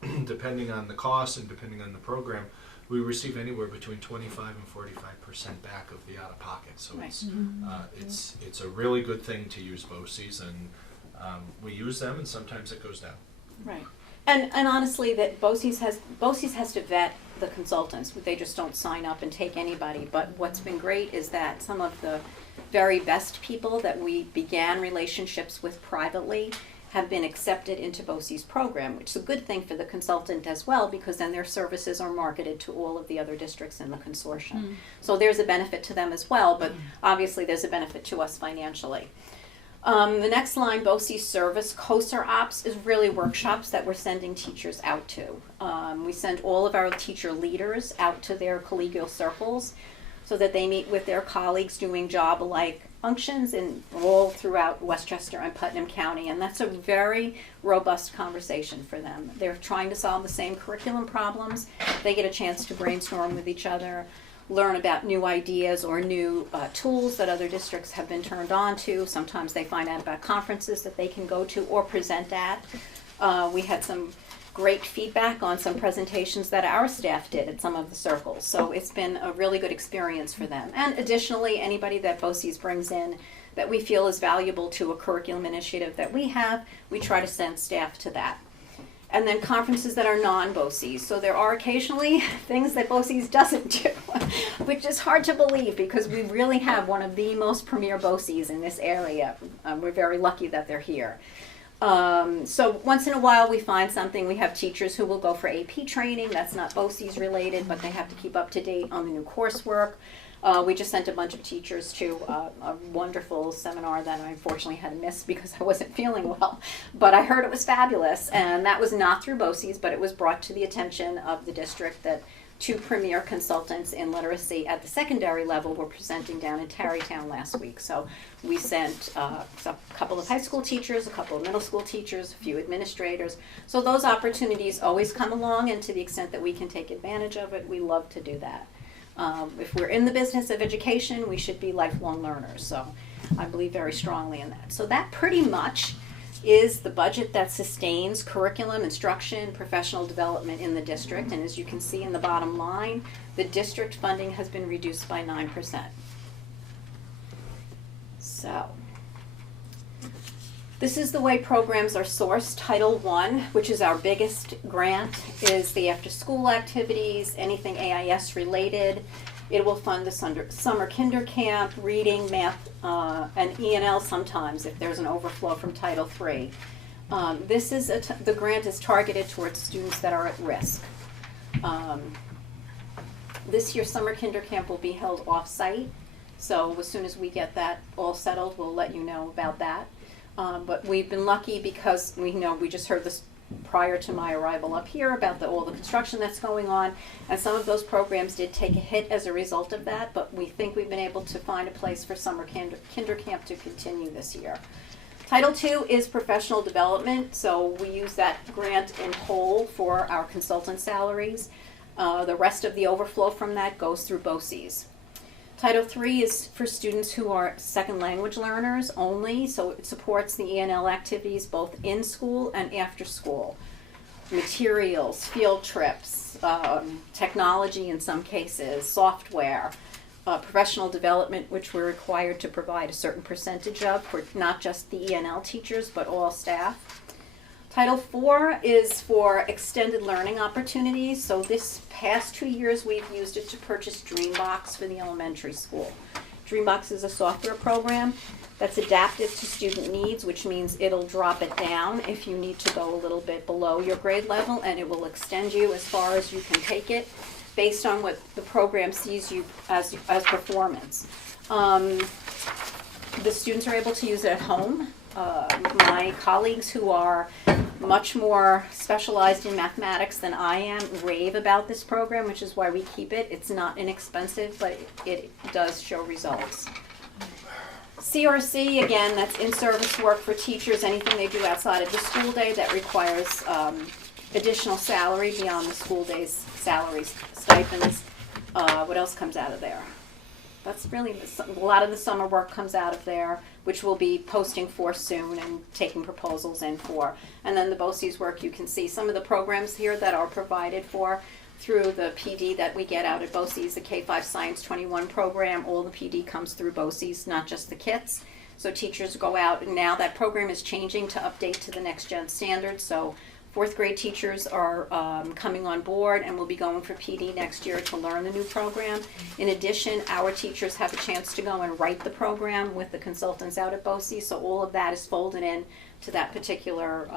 And depending on the cost and depending on the program, we receive anywhere between 25 and 45% back of the out-of-pocket. So Right. It's a really good thing to use BOCES, and we use them, and sometimes it goes down. Right. And honestly, that BOCES has to vet the consultants. They just don't sign up and take anybody. But what's been great is that some of the very best people that we began relationships with privately have been accepted into BOCES program, which is a good thing for the consultant as well, because then their services are marketed to all of the other districts in the consortium. So there's a benefit to them as well, but obviously there's a benefit to us financially. The next line, BOCES service, COSER ops, is really workshops that we're sending teachers out to. We send all of our teacher leaders out to their collegial circles so that they meet with their colleagues doing job-alike functions in all throughout Westchester and Putnam County, and that's a very robust conversation for them. They're trying to solve the same curriculum problems. They get a chance to brainstorm with each other, learn about new ideas or new tools that other districts have been turned on to. Sometimes they find out about conferences that they can go to or present at. We had some great feedback on some presentations that our staff did at some of the circles. So it's been a really good experience for them. And additionally, anybody that BOCES brings in that we feel is valuable to a curriculum initiative that we have, we try to send staff to that. And then conferences that are non-BOCES. So there are occasionally things that BOCES doesn't do, which is hard to believe because we really have one of the most premier BOCES in this area. We're very lucky that they're here. So once in a while we find something. We have teachers who will go for AP training. That's not BOCES related, but they have to keep up to date on the new coursework. We just sent a bunch of teachers to a wonderful seminar that I unfortunately had to miss because I wasn't feeling well. But I heard it was fabulous, and that was not through BOCES, but it was brought to the attention of the district that 2 premier consultants in literacy at the secondary level were presenting down in Tarrytown last week. So we sent a couple of high school teachers, a couple of middle school teachers, a few administrators. So those opportunities always come along, and to the extent that we can take advantage of it, we love to do that. If we're in the business of education, we should be lifelong learners. So I believe very strongly in that. So that pretty much is the budget that sustains curriculum, instruction, professional development in the district. And as you can see in the bottom line, the district funding has been reduced by 9%. So, this is the way programs are sourced. Title I, which is our biggest grant, is the after-school activities, anything AIS related. It will fund the summer kinder camp, reading, math, and E&L sometimes if there's an overflow from Title III. This is the grant is targeted towards students that are at risk. This year, summer kinder camp will be held off-site. So as soon as we get that all settled, we'll let you know about that. But we've been lucky because we just heard this prior to my arrival up here about all the construction that's going on, and some of those programs did take a hit as a result of that, but we think we've been able to find a place for summer kinder camp to continue this year. Title II is professional development, so we use that grant in whole for our consultant salaries. The rest of the overflow from that goes through BOCES. Title III is for students who are second language learners only, so it supports the E&L activities both in school and after school. Materials, field trips, technology in some cases, software, professional development, which we're required to provide a certain percentage of for not just the E&L teachers, but all staff. Title IV is for extended learning opportunities. So this past 2 years, we've used it to purchase DreamBox for the elementary school. DreamBox is a software program that's adaptive to student needs, which means it'll drop it down if you need to go a little bit below your grade level, and it will extend you as far as you can take it based on what the program sees you as performance. The students are able to use it at home. My colleagues who are much more specialized in mathematics than I am rave about this program, which is why we keep it. It's not inexpensive, but it does show results. CRC, again, that's in-service work for teachers, anything they do outside of the school day that requires additional salary beyond the school day's salaries, stipends. What else comes out of there? That's really, a lot of the summer work comes out of there, which we'll be posting for soon and taking proposals in for. And then the BOCES work, you can see some of the programs here that are provided for through the PD that we get out at BOCES, the K-5 Science 21 program. All the PD comes through BOCES, not just the kits. So teachers go out, and now that program is changing to update to the next gen standards. So fourth grade teachers are coming on board and will be going for PD next year to learn the new program. In addition, our teachers have a chance to go and write the program with the consultants out at BOCES, so all of that is folded in to that particular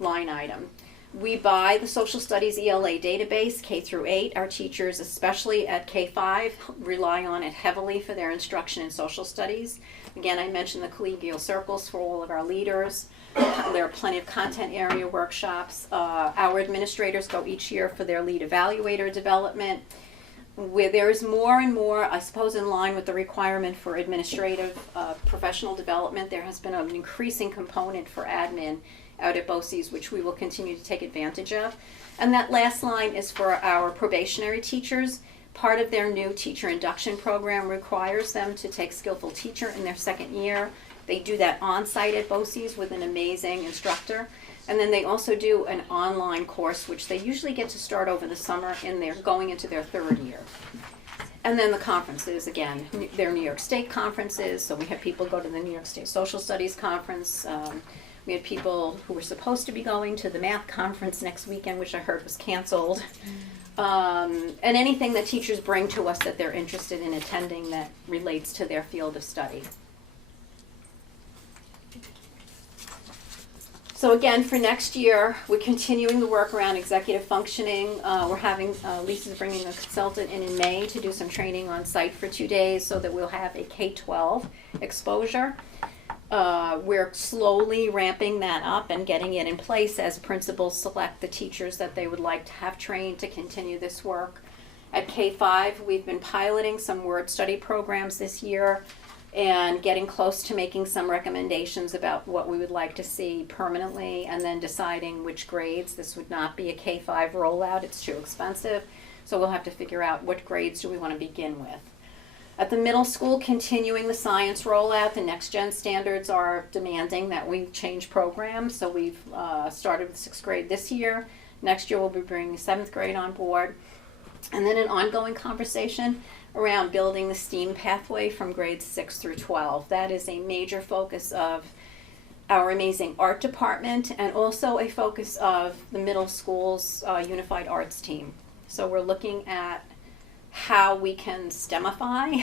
line item. We buy the social studies ELA database, K through 8. Our teachers, especially at K-5, rely on it heavily for their instruction in social studies. Again, I mentioned the collegial circles for all of our leaders. There are plenty of content area workshops. Our administrators go each year for their lead evaluator development. Where there is more and more, I suppose in line with the requirement for administrative professional development, there has been an increasing component for admin out at BOCES, which we will continue to take advantage of. And that last line is for our probationary teachers. Part of their new teacher induction program requires them to take Skillful Teacher in their second year. They do that on-site at BOCES with an amazing instructor. And then they also do an online course, which they usually get to start over the summer, and they're going into their third year. And then the conferences, again, they're New York State conferences, so we have people go to the New York State Social Studies Conference. We had people who were supposed to be going to the math conference next weekend, which I heard was canceled. And anything that teachers bring to us that they're interested in attending that relates to their field of study. So again, for next year, we're continuing the work around executive functioning. We're having, Lisa's bringing a consultant in May to do some training on site for 2 days so that we'll have a K-12 exposure. We're slowly ramping that up and getting it in place as principals select the teachers that they would like to have trained to continue this work. At K-5, we've been piloting some word study programs this year and getting close to making some recommendations about what we would like to see permanently, and then deciding which grades. This would not be a K-5 rollout, it's too expensive, so we'll have to figure out what grades do we want to begin with. At the middle school, continuing the science rollout, the next gen standards are demanding that we change programs. So we've started with 6th grade this year. Next year we'll be bringing 7th grade on board. And then an ongoing conversation around building the STEAM pathway from grades 6 through 12. That is a major focus of our amazing art department and also a focus of the middle school's unified arts team. So we're looking at how we can STEMify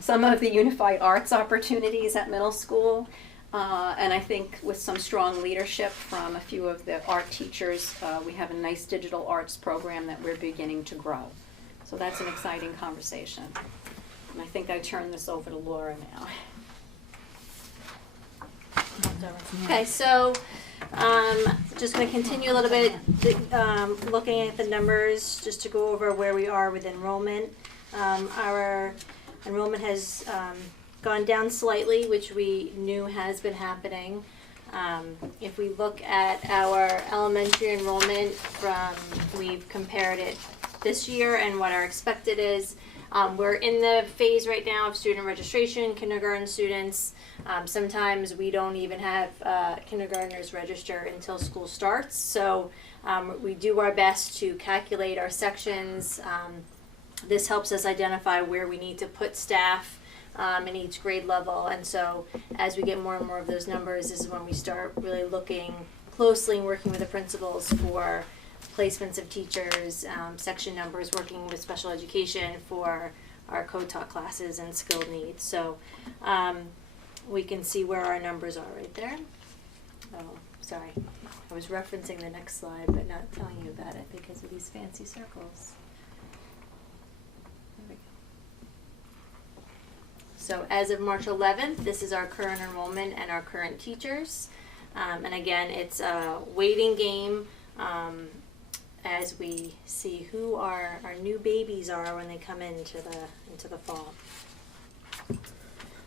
some of the unified arts opportunities at middle school. And I think with some strong leadership from a few of the art teachers, we have a nice digital arts program that we're beginning to grow. So that's an exciting conversation. And I think I turn this over to Laura now. Okay, so just going to continue a little bit, looking at the numbers, just to go over where we are with enrollment. Our enrollment has gone down slightly, which we knew has been happening. If we look at our elementary enrollment we've compared it this year and what our expected is. We're in the phase right now of student registration, kindergarten students. Sometimes we don't even have kindergartners register until school starts. So we do our best to calculate our sections. This helps us identify where we need to put staff in each grade level. And so as we get more and more of those numbers is when we start really looking closely and working with the principals for placements of teachers, section numbers, working with special education for our co-taught classes and skilled needs. So we can see where our numbers are right there. Oh, sorry. I was referencing the next slide, but not telling you about it because of these fancy circles. There we go. So as of March 11th, this is our current enrollment and our current teachers. And again, it's a waiting game as we see who our new babies are when they come into the fall.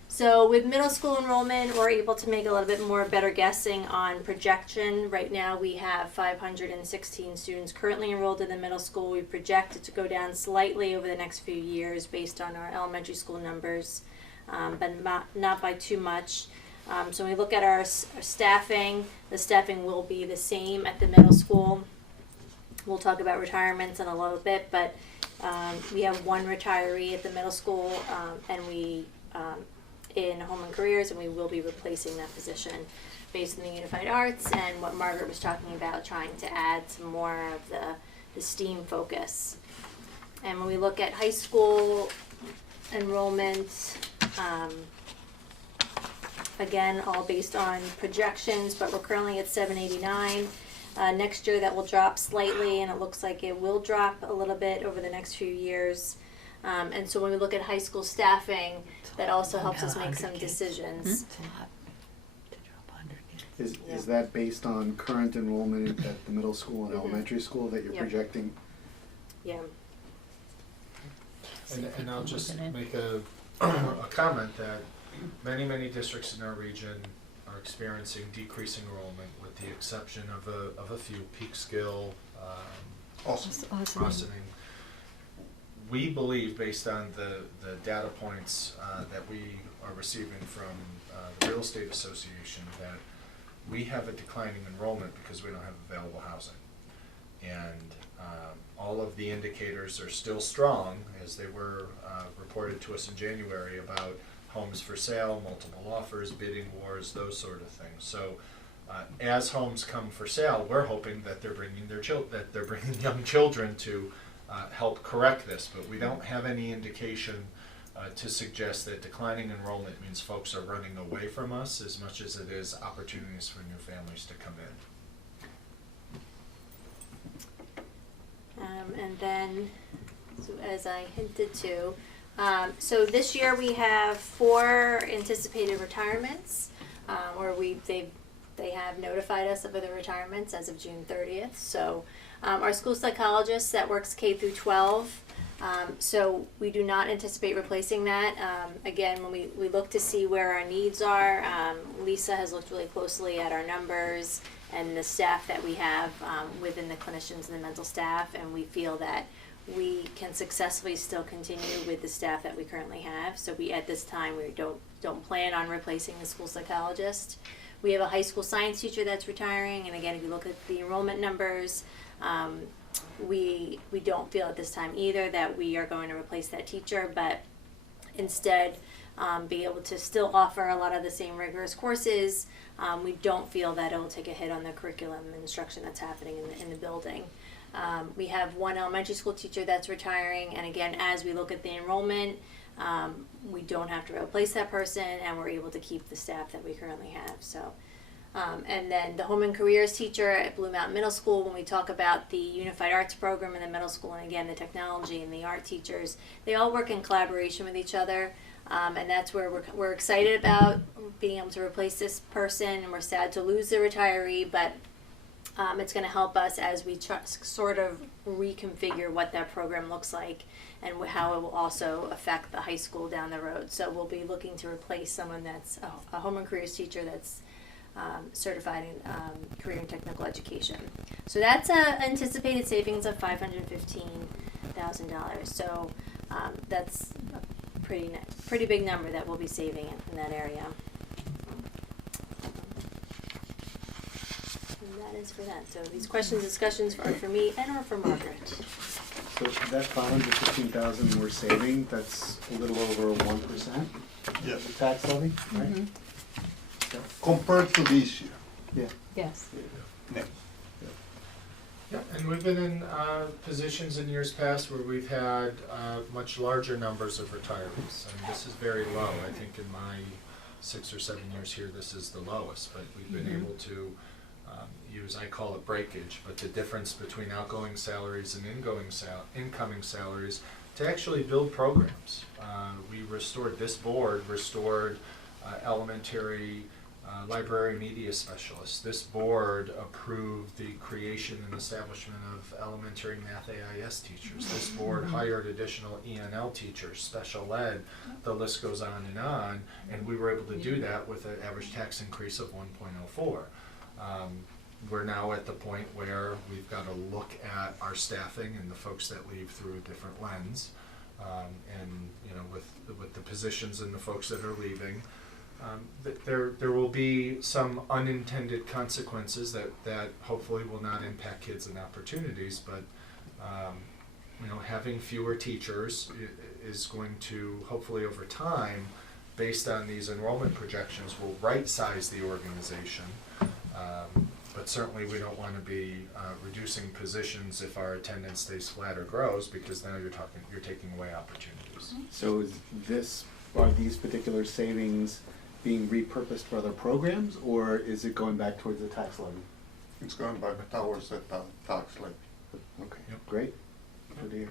So with middle school enrollment, we're able to make a little bit more better guessing on projection. Right now we have 516 students currently enrolled in the middle school. We project it to go down slightly over the next few years based on our elementary school numbers, but not by too much. So when we look at our staffing, the staffing will be the same at the middle school. We'll talk about retirements in a little bit, but we have one retiree at the middle school, and we in home and careers, and we will be replacing that position based on the unified arts and what Margaret was talking about, trying to add some more of the STEAM focus. And when we look at high school enrollment, again, all based on projections, but we're currently at 789. Next year that will drop slightly, and it looks like it will drop a little bit over the next few years. And so when we look at high school staffing, that also helps us make some decisions. Is that based on current enrollment at the middle school and elementary school that you're projecting? Yeah. And I'll just make a comment that many districts in our region are experiencing decreasing enrollment, with the exception of a few, Peekskill, Ossining. We believe, based on the data points that we are receiving from the Real Estate Association, that we have a declining enrollment because we don't have available housing. And all of the indicators are still strong, as they were reported to us in January, about homes for sale, multiple offers, bidding wars, those sort of things. So as homes come for sale, we're hoping that they're bringing young children to help correct this, but we don't have any indication to suggest that declining enrollment means folks are running away from us as much as it is opportunities for new families to come in. And then, so as I hinted to, so this year we have 4 anticipated retirements, or they have notified us of the retirements as of June 30th. So our school psychologist that works K through 12, so we do not anticipate replacing that. Again, when we look to see where our needs are, Lisa has looked really closely at our numbers and the staff that we have within the clinicians and the mental staff, and we feel that we can successfully still continue with the staff that we currently have. So we, at this time, we don't plan on replacing the school psychologist. We have a high school science teacher that's retiring, and again, if you look at the enrollment numbers, we don't feel at this time either that we are going to replace that teacher, but instead be able to still offer a lot of the same rigorous courses. We don't feel that it'll take a hit on the curriculum and instruction that's happening in the building. We have one elementary school teacher that's retiring, and again, as we look at the enrollment, we don't have to replace that person, and we're able to keep the staff that we currently have. So, and then the home and careers teacher at Blue Mountain Middle School, when we talk about the unified arts program in the middle school, and again, the technology and the art teachers, they all work in collaboration with each other. And that's where we're excited about being able to replace this person, and we're sad to lose the retiree, but it's going to help us as we sort of reconfigure what that program looks like and how it will also affect the high school down the road. So we'll be looking to replace someone that's a home and careers teacher that's certified in career and technical education. So that's an anticipated savings of $515,000. So that's a pretty big number that we'll be saving in that area. And that is for that. So these questions, discussions are for me and or for Margaret. So that 515,000 we're saving, that's a little over 1%? Yes. The tax levy, right? Mm-hmm. Compared to this year. Yeah. Yes. Yeah, and we've been in positions in years past where we've had much larger numbers of retirees, and this is very low. I think in my 6 or 7 years here, this is the lowest, but we've been able to use, I call it breakage, but the difference between outgoing salaries and incoming salaries to actually build programs. This board restored elementary library media specialists. This board approved the creation and establishment of elementary math AIS teachers. This board hired additional ENL teachers, special ed, the list goes on, and we were able to do that with an average tax increase of 1.04. We're now at the point where we've got to look at our staffing and the folks that leave through a different lens, and with the positions and the folks that are leaving. There will be some unintended consequences that hopefully will not impact kids and opportunities, but having fewer teachers is going to hopefully over time, based on these enrollment projections, will right-size the organization. But certainly we don't want to be reducing positions if our attendance stays flat or grows, because now you're taking away opportunities. So are these particular savings being repurposed for other programs, or is it going back towards the tax levy? It's going back towards the tax levy. Okay, Yep. great. Good to hear.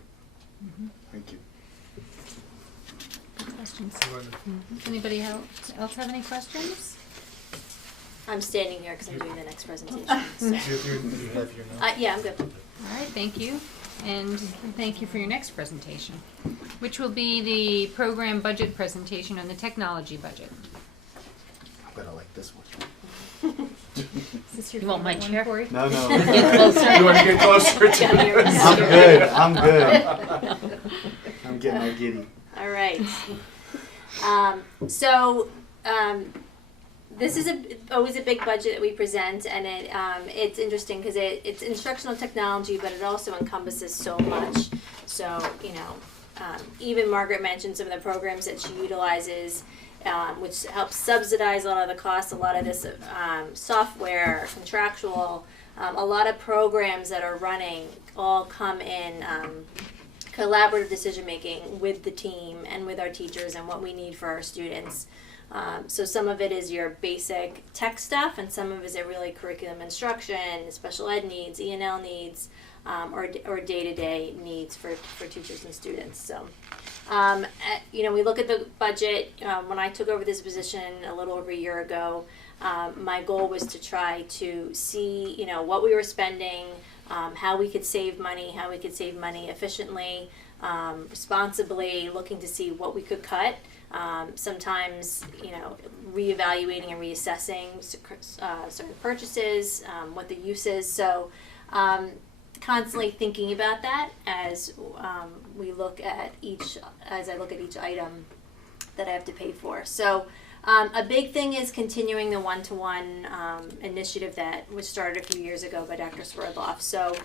Thank you. Good questions. Anybody else have any questions? I'm standing here because I'm doing the next presentation. So. You have your notes? Yeah, I'm good. All right, thank you. And thank you for your next presentation, which will be the program budget presentation on the technology budget. I'm gonna like this one. Is this your You want my favorite chair? one, Corey? No, no. Get closer. You want to get closer to it? I'm good. I'm getting all giddy. All right. This is always a big budget that we present, and it's interesting because it's instructional technology, but it also encompasses so much. So, even Margaret mentioned some of the programs that she utilizes, which helps subsidize a lot of the costs, a lot of this software, contractual, a lot of programs that are running all come in collaborative decision making with the team and with our teachers and what we need for our students. So some of it is your basic tech stuff, and some of it is really curriculum instruction, special ed needs, ENL needs, or day-to-day needs for teachers and students. So, we look at the budget. When I took over this position a little over a year ago, my goal was to try to see, what we were spending, how we could save money efficiently, responsibly, looking to see what we could cut. Sometimes, reevaluating and reassessing certain purchases, what the use is. So constantly thinking about that as we look at as I look at each item that I have to pay for. So a big thing is continuing the one-to-one initiative that was started a few years ago by Dr. Swerdloff. So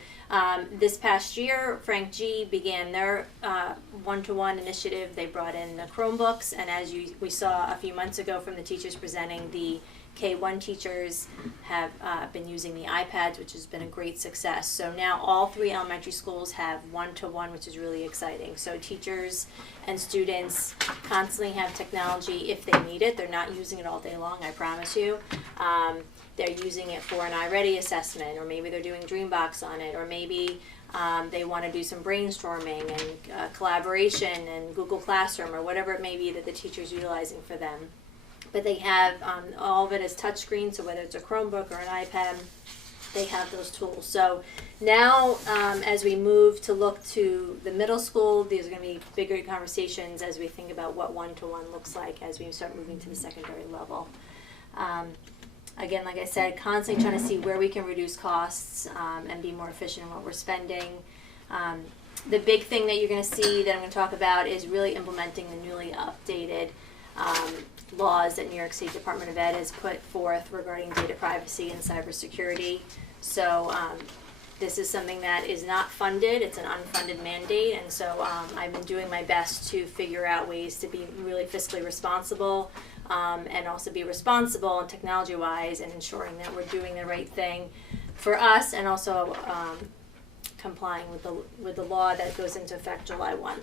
this past year, Frank G began their one-to-one initiative. They brought in the Chromebooks, and as we saw a few months ago from the teachers presenting, the K-1 teachers have been using the iPads, which has been a great success. So now all 3 elementary schools have one-to-one, which is really exciting. So teachers and students constantly have technology if they need it. They're not using it all day long, I promise you. They're using it for an iReady assessment, or maybe they're doing Dreambox on it, or maybe they want to do some brainstorming and collaboration and Google Classroom, or whatever it may be that the teacher's utilizing for them. But they have all of it as touchscreen, so whether it's a Chromebook or an iPad, they have those tools. So now as we move to look to the middle school, there's going to be bigger conversations as we think about what one-to-one looks like as we start moving to the secondary level. Again, like I said, constantly trying to see where we can reduce costs and be more efficient in what we're spending. The big thing that you're going to see that I'm going to talk about is really implementing the newly updated laws that New York State Department of Ed has put forth regarding data privacy and cybersecurity. So this is something that is not funded. It's an unfunded mandate, and so I've been doing my best to figure out ways to be really fiscally responsible and also be responsible and technology-wise, and ensuring that we're doing the right thing for us, and also complying with the law that goes into effect July 1.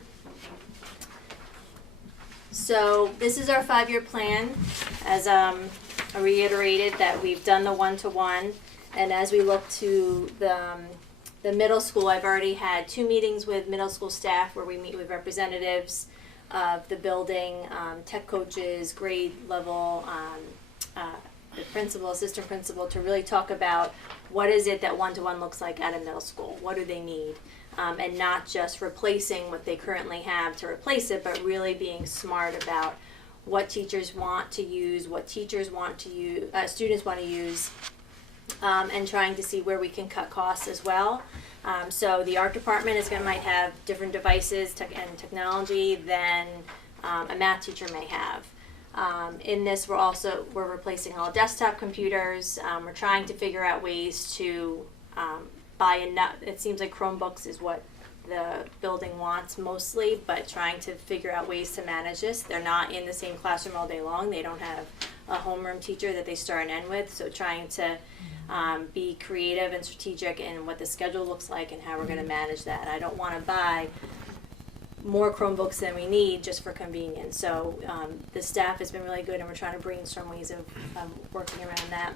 So this is our 5-year plan. As I reiterated, that we've done the one-to-one, and as we look to the middle school, I've already had 2 meetings with middle school staff where we meet with representatives of the building, tech coaches, grade level, the principal, assistant principal, to really talk about what is it that one-to-one looks like at a middle school. What do they need? And not just replacing what they currently have to replace it, but really being smart about what teachers want to use, what teachers want to use, students want to use, and trying to see where we can cut costs as well. So the art department might have different devices and technology than a math teacher may have. In this, we're replacing all desktop computers. We're trying to figure out ways to buy enough. It seems like Chromebooks is what the building wants mostly, but trying to figure out ways to manage this. They're not in the same classroom all day long. They don't have a homeroom teacher that they start and end with, so trying to be creative and strategic in what the schedule looks like and how we're going to manage that. I don't want to buy more Chromebooks than we need just for convenience. So the staff has been really good, and we're trying to brainstorm ways of working around that.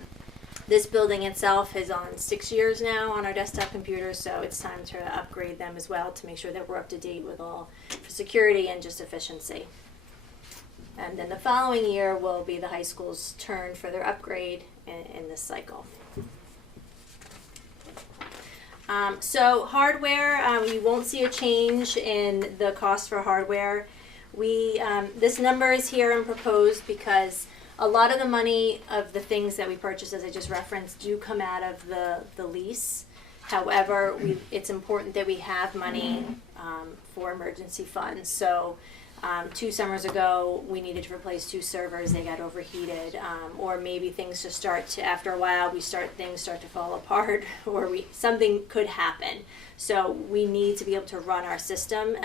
This building itself is on 6 years now on our desktop computers, so it's time to upgrade them as well to make sure that we're up to date with all for security and just efficiency. And then the following year will be the high school's turn for their upgrade in this cycle. So hardware, you won't see a change in the cost for hardware. This number is here and proposed because a lot of the money of the things that we purchase, as I just referenced, do come out of the lease. However, it's important that we have money for emergency funds. So 2 summers ago, we needed to replace 2 servers. They got overheated, or maybe things just after a while, things start to fall apart, or something could happen. So we need to be able to run our system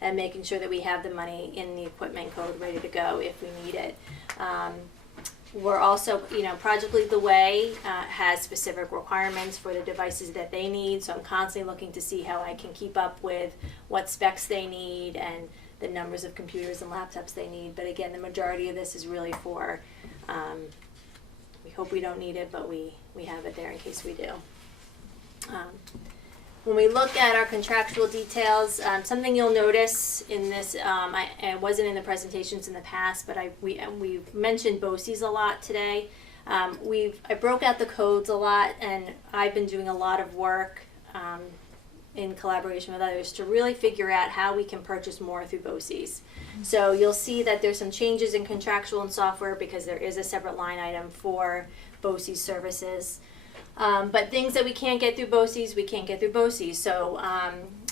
and making sure that we have the money in the equipment code ready to go if we need it. We're also, Project Lead the Way has specific requirements for the devices that they need, so I'm constantly looking to see how I can keep up with what specs they need and the numbers of computers and laptops they need. But again, the majority of this is really for, we hope we don't need it, but we have it there in case we do. When we look at our contractual details, something you'll notice in this, I wasn't in the presentations in the past, but we've mentioned BOCES a lot today. I broke out the codes a lot, and I've been doing a lot of work in collaboration with others to really figure out how we can purchase more through BOCES. So you'll see that there's some changes in contractual and software because there is a separate line item for BOCES services. But things that we can't get through BOCES, we can't get through BOCES. So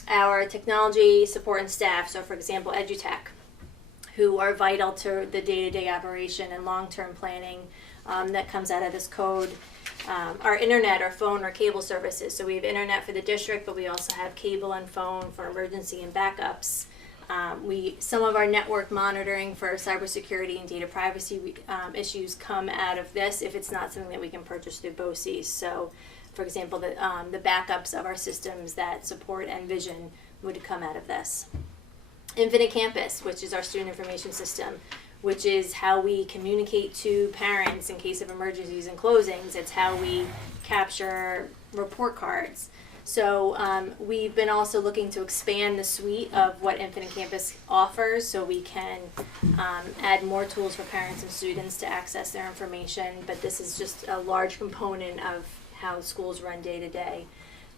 our technology support and staff, so for example, EduTech, who are vital to the day-to-day operation and long-term planning that comes out of this code. Our internet, our phone, our cable services. So we have internet for the district, but we also have cable and phone for emergency and backups. Some of our network monitoring for cybersecurity and data privacy issues come out of this if it's not something that we can purchase through BOCES. So, for example, the backups of our systems that support Envision would come out of this. Infinite Campus, which is our student information system, which is how we communicate to parents in case of emergencies and closings. It's how we capture report cards. So we've been also looking to expand the suite of what Infinite Campus offers so we can add more tools for parents and students to access their information, but this is just a large component of how schools run day to day.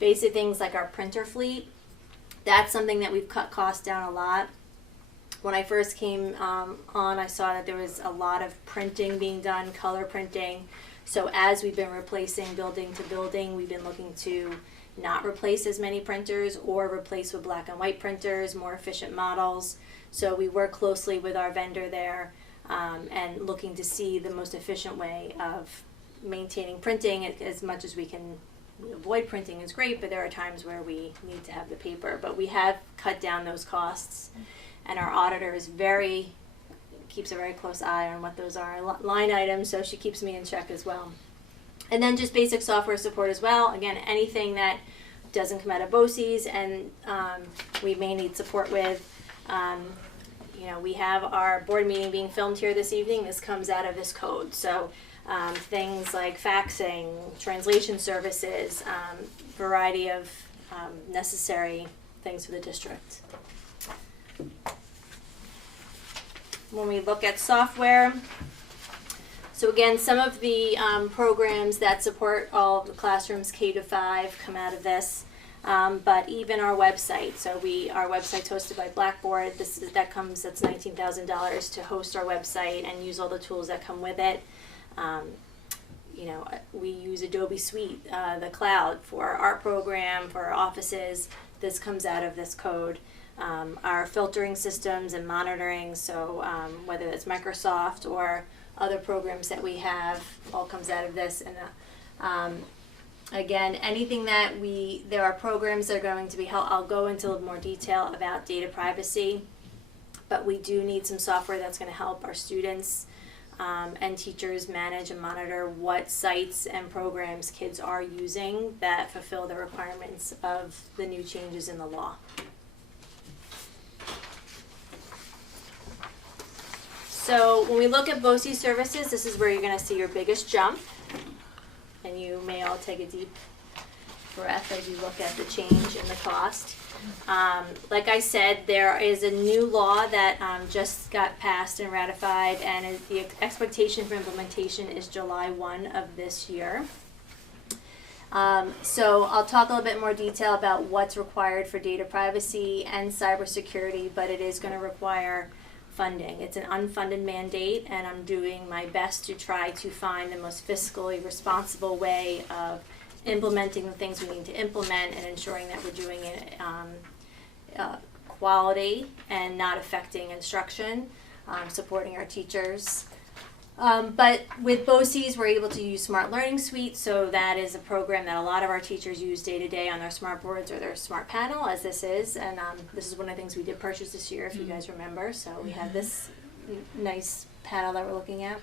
Basic things like our printer fleet, that's something that we've cut costs down a lot. When I first came on, I saw that there was a lot of printing being done, color printing. So as we've been replacing building to building, we've been looking to not replace as many printers or replace with black and white printers, more efficient models. So we work closely with our vendor there and looking to see the most efficient way of maintaining printing as much as we can. Avoid printing is great, but there are times where we need to have the paper. But we have cut down those costs, and our auditor is keeps a very close eye on what those are, line items, so she keeps me in check as well. And then just basic software support as well. Again, anything that doesn't come out of BOCES and we may need support with. We have our board meeting being filmed here this evening. This comes out of this code. So things like faxing, translation services, variety of necessary things for the district. When we look at software, so again, some of the programs that support all of the classrooms K-5 come out of this, but even our website. So our website's hosted by Blackboard. That's $19,000 to host our website and use all the tools that come with it. We use Adobe Suite, the cloud, for our art program, for our offices. This comes out of this code. Our filtering systems and monitoring, so whether it's Microsoft or other programs that we have, all comes out of this. And again, anything that there are programs that are going to be helpful. I'll go into a little more detail about data privacy, but we do need some software that's going to help our students and teachers manage and monitor what sites and programs kids are using that fulfill the requirements of the new changes in the law. So when we look at BOCES services, this is where you're going to see your biggest jump. And you may all take a deep breath as you look at the change in the cost. Like I said, there is a new law that just got passed and ratified, and the expectation for implementation is July 1 of this year. So I'll talk a little bit more detail about what's required for data privacy and cybersecurity, but it is going to require funding. It's an unfunded mandate, and I'm doing my best to try to find the most fiscally responsible way of implementing the things we need to implement and ensuring that we're doing it quality and not affecting instruction, supporting our teachers. But with BOCES, we're able to use Smart Learning Suite, so that is a program that a lot of our teachers use day to day on their smart boards or their smart panel, as this is. And this is one of the things we did purchase this year, if you guys remember. So we have this nice panel that we're looking at.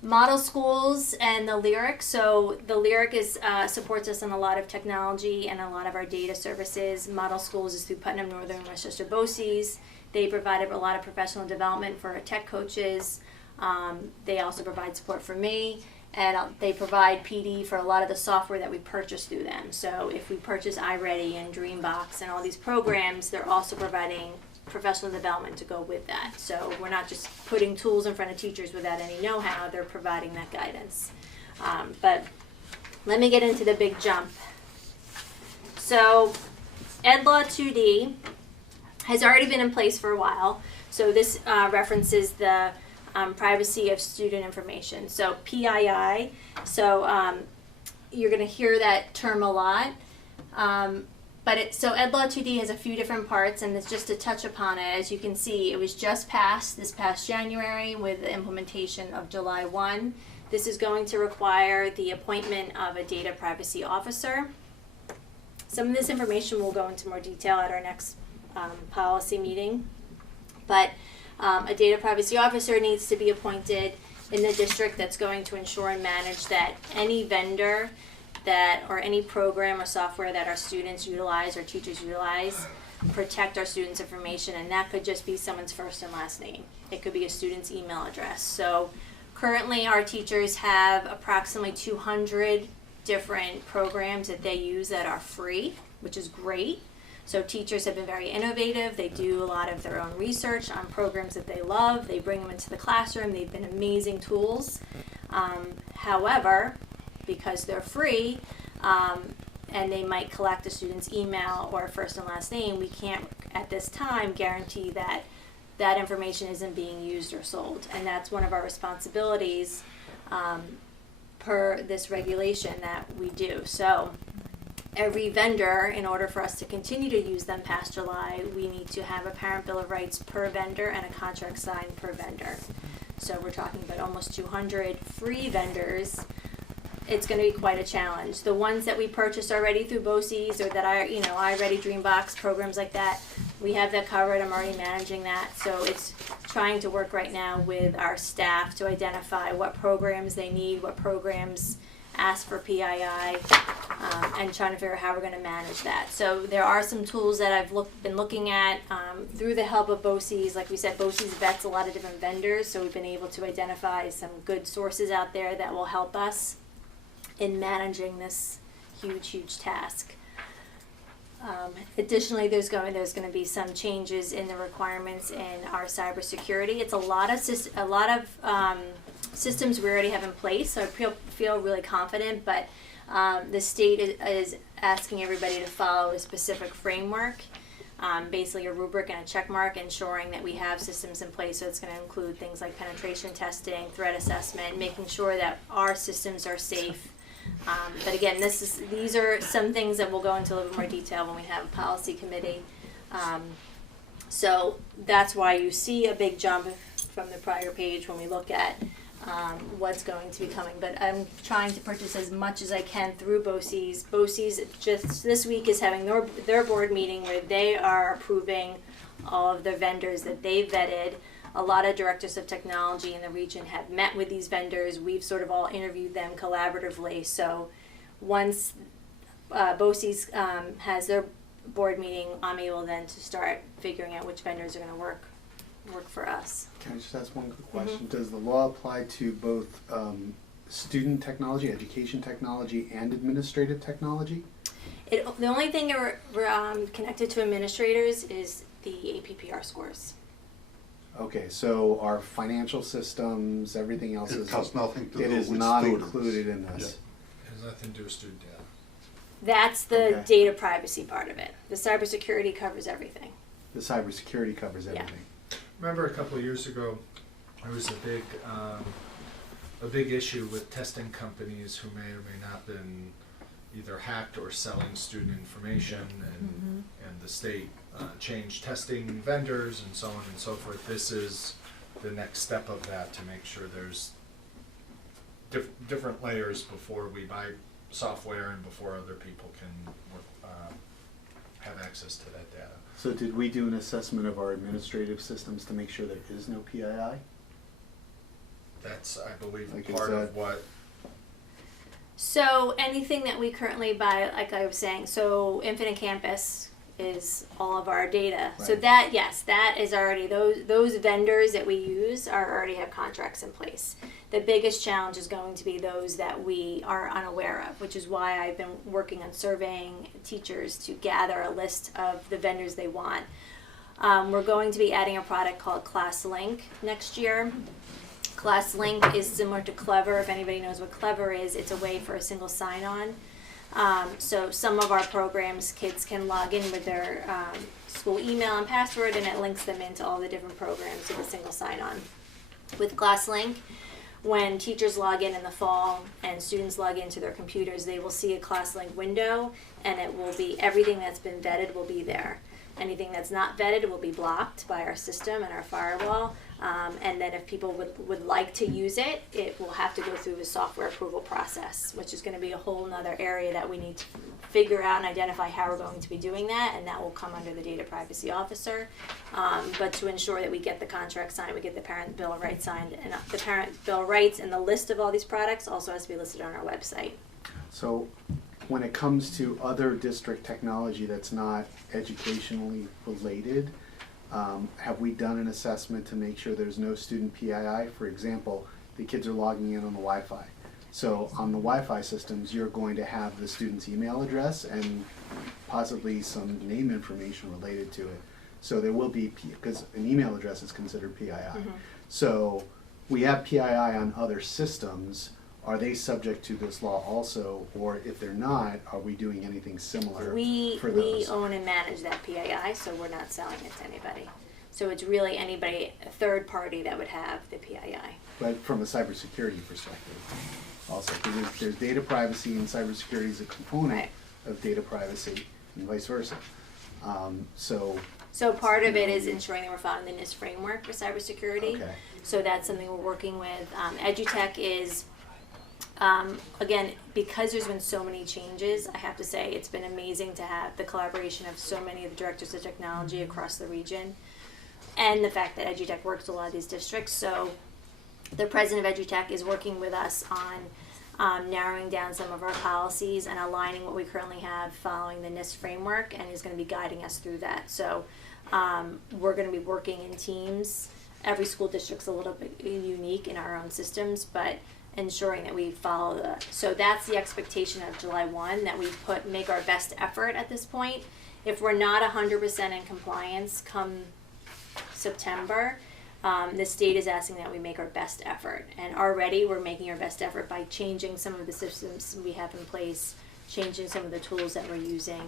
Model schools and the Lyric. So the Lyric supports us on a lot of technology and a lot of our data services. Model schools is through Putnam Northern Westchester BOCES. They provided a lot of professional development for our tech coaches. They also provide support for me, and they provide PD for a lot of the software that we purchase through them. So if we purchase iReady and Dreambox and all these programs, they're also providing professional development to go with that. So we're not just putting tools in front of teachers without any know-how, they're providing that guidance. But let me get into the big jump. So EdLaw 2D has already been in place for a while. So this references the privacy of student information. So PII, so you're going to hear that term a lot. So Ed Law 2D has a few different parts, and it's just to touch upon it. As you can see, it was just passed this past January with the implementation of July 1. This is going to require the appointment of a data privacy officer. Some of this information will go into more detail at our next policy meeting, but a data privacy officer needs to be appointed in the district that's going to ensure and manage that any vendor or any program or software that our students utilize or teachers utilize protect our students' information, and that could just be someone's first and last name. It could be a student's email address. So currently our teachers have approximately 200 different programs that they use that are free, which is great. So teachers have been very innovative. They do a lot of their own research on programs that they love. They bring them into the classroom. They've been amazing tools. However, because they're free, and they might collect a student's email or first and last name, we can't at this time guarantee that that information isn't being used or sold. And that's one of our responsibilities per this regulation that we do. So every vendor, in order for us to continue to use them past July, we need to have a parent bill of rights per vendor and a contract signed per vendor. So we're talking about almost 200 free vendors. It's going to be quite a challenge. The ones that we purchased already through BOCES or that iReady, Dreambox, programs like that, we have that covered. I'm already managing that. So it's trying to work right now with our staff to identify what programs they need, what programs ask for PII, and trying to figure out how we're going to manage that. So there are some tools that I've been looking at through the help of BOCES. Like we said, BOCES vets a lot of different vendors, so we've been able to identify some good sources out there that will help us in managing this huge task. Additionally, there's going to be some changes in the requirements in our cybersecurity. It's a lot of systems we already have in place, so I feel really confident. But the state is asking everybody to follow a specific framework, basically a rubric and a check mark, ensuring that we have systems in place. So it's going to include things like penetration testing, threat assessment, making sure that our systems are safe. But again, these are some things that we'll go into a little bit more detail when we have a policy committee. So that's why you see a big jump from the prior page when we look at what's going to be coming. But I'm trying to purchase as much as I can through BOCES. BOCES just this week is having their board meeting where they are approving all of the vendors that they've vetted. A lot of directors of technology in the region have met with these vendors. We've sort of all interviewed them collaboratively. So once BOCES has their board meeting, I'm able then to start figuring out which vendors are going to work for us. Can I just ask one quick question? Does the law apply to both student technology, education technology, and administrative technology? The only thing connected to administrators is the APPR scores. Okay, so our financial systems, everything else It has nothing to do it is with not students. included in this. It has nothing to do with student data. That's the Okay. data privacy part of it. The cybersecurity covers everything. The cybersecurity covers Yeah. everything. Remember a couple of years ago, there was a big issue with testing companies who may or may not been either hacked or selling student information, and the state changed testing vendors and so on and so forth. This is the next step of that, to make sure there's different layers before we buy software and before other people can have access to that data. So did we do an assessment of our administrative systems to make sure there is no PII? That's, I believe, Like, part is of that- what. So anything that we currently buy, like I was saying, so Infinite Campus is all of our data. So Right. that, yes, that is already, those vendors that we use already have contracts in place. The biggest challenge is going to be those that we are unaware of, which is why I've been working on surveying teachers to gather a list of the vendors they want. We're going to be adding a product called ClassLink next year. ClassLink is similar to Clever. If anybody knows what Clever is, it's a way for a single sign-on. So some of our programs, kids can log in with their school email and password, and it links them into all the different programs with a single sign-on. With ClassLink, when teachers log in the fall and students log into their computers, they will see a ClassLink window, and it will be, everything that's been vetted will be there. Anything that's not vetted will be blocked by our system and our firewall. And then if people would like to use it, it will have to go through the software approval process, which is going to be a whole nother area that we need to figure out and identify how we're going to be doing that, and that will come under the data privacy officer. But to ensure that we get the contract signed, we get the parent bill of rights signed, and the parent bill of rights and the list of all these products also has to be listed on our website. So when it comes to other district technology that's not educationally related, have we done an assessment to make sure there's no student PII? For example, the kids are logging in on the Wi-Fi. So on the Wi-Fi systems, you're going to have the student's email address and possibly some name information related to it. So there will be, because an email address is considered PII. Mm-hmm. So we have PII on other systems. Are they subject to this law also, or if they're not, are we doing anything similar for those? We own and manage that PII, so we're not selling it to anybody. So it's really anybody, a third party that would have the PII. But from a cybersecurity perspective also, because there's data privacy, and cybersecurity is a component Right. of data privacy and vice versa. So part of it is ensuring that we're following the NIST framework for cybersecurity. Okay. So that's something we're working with. EduTech is, again, because there's been so many changes, I have to say it's been amazing to have the collaboration of so many of the directors of technology across the region, and the fact that EduTech works with a lot of these districts. So the president of EduTech is working with us on narrowing down some of our policies and aligning what we currently have following the NIST framework, and is going to be guiding us through that. So we're going to be working in teams. Every school district's a little bit unique in our own systems, but ensuring that we follow so that's the expectation of July 1, that we make our best effort at this point. If we're not 100% in compliance come September, the state is asking that we make our best effort, and already we're making our best effort by changing some of the systems we have in place, changing some of the tools that we're using,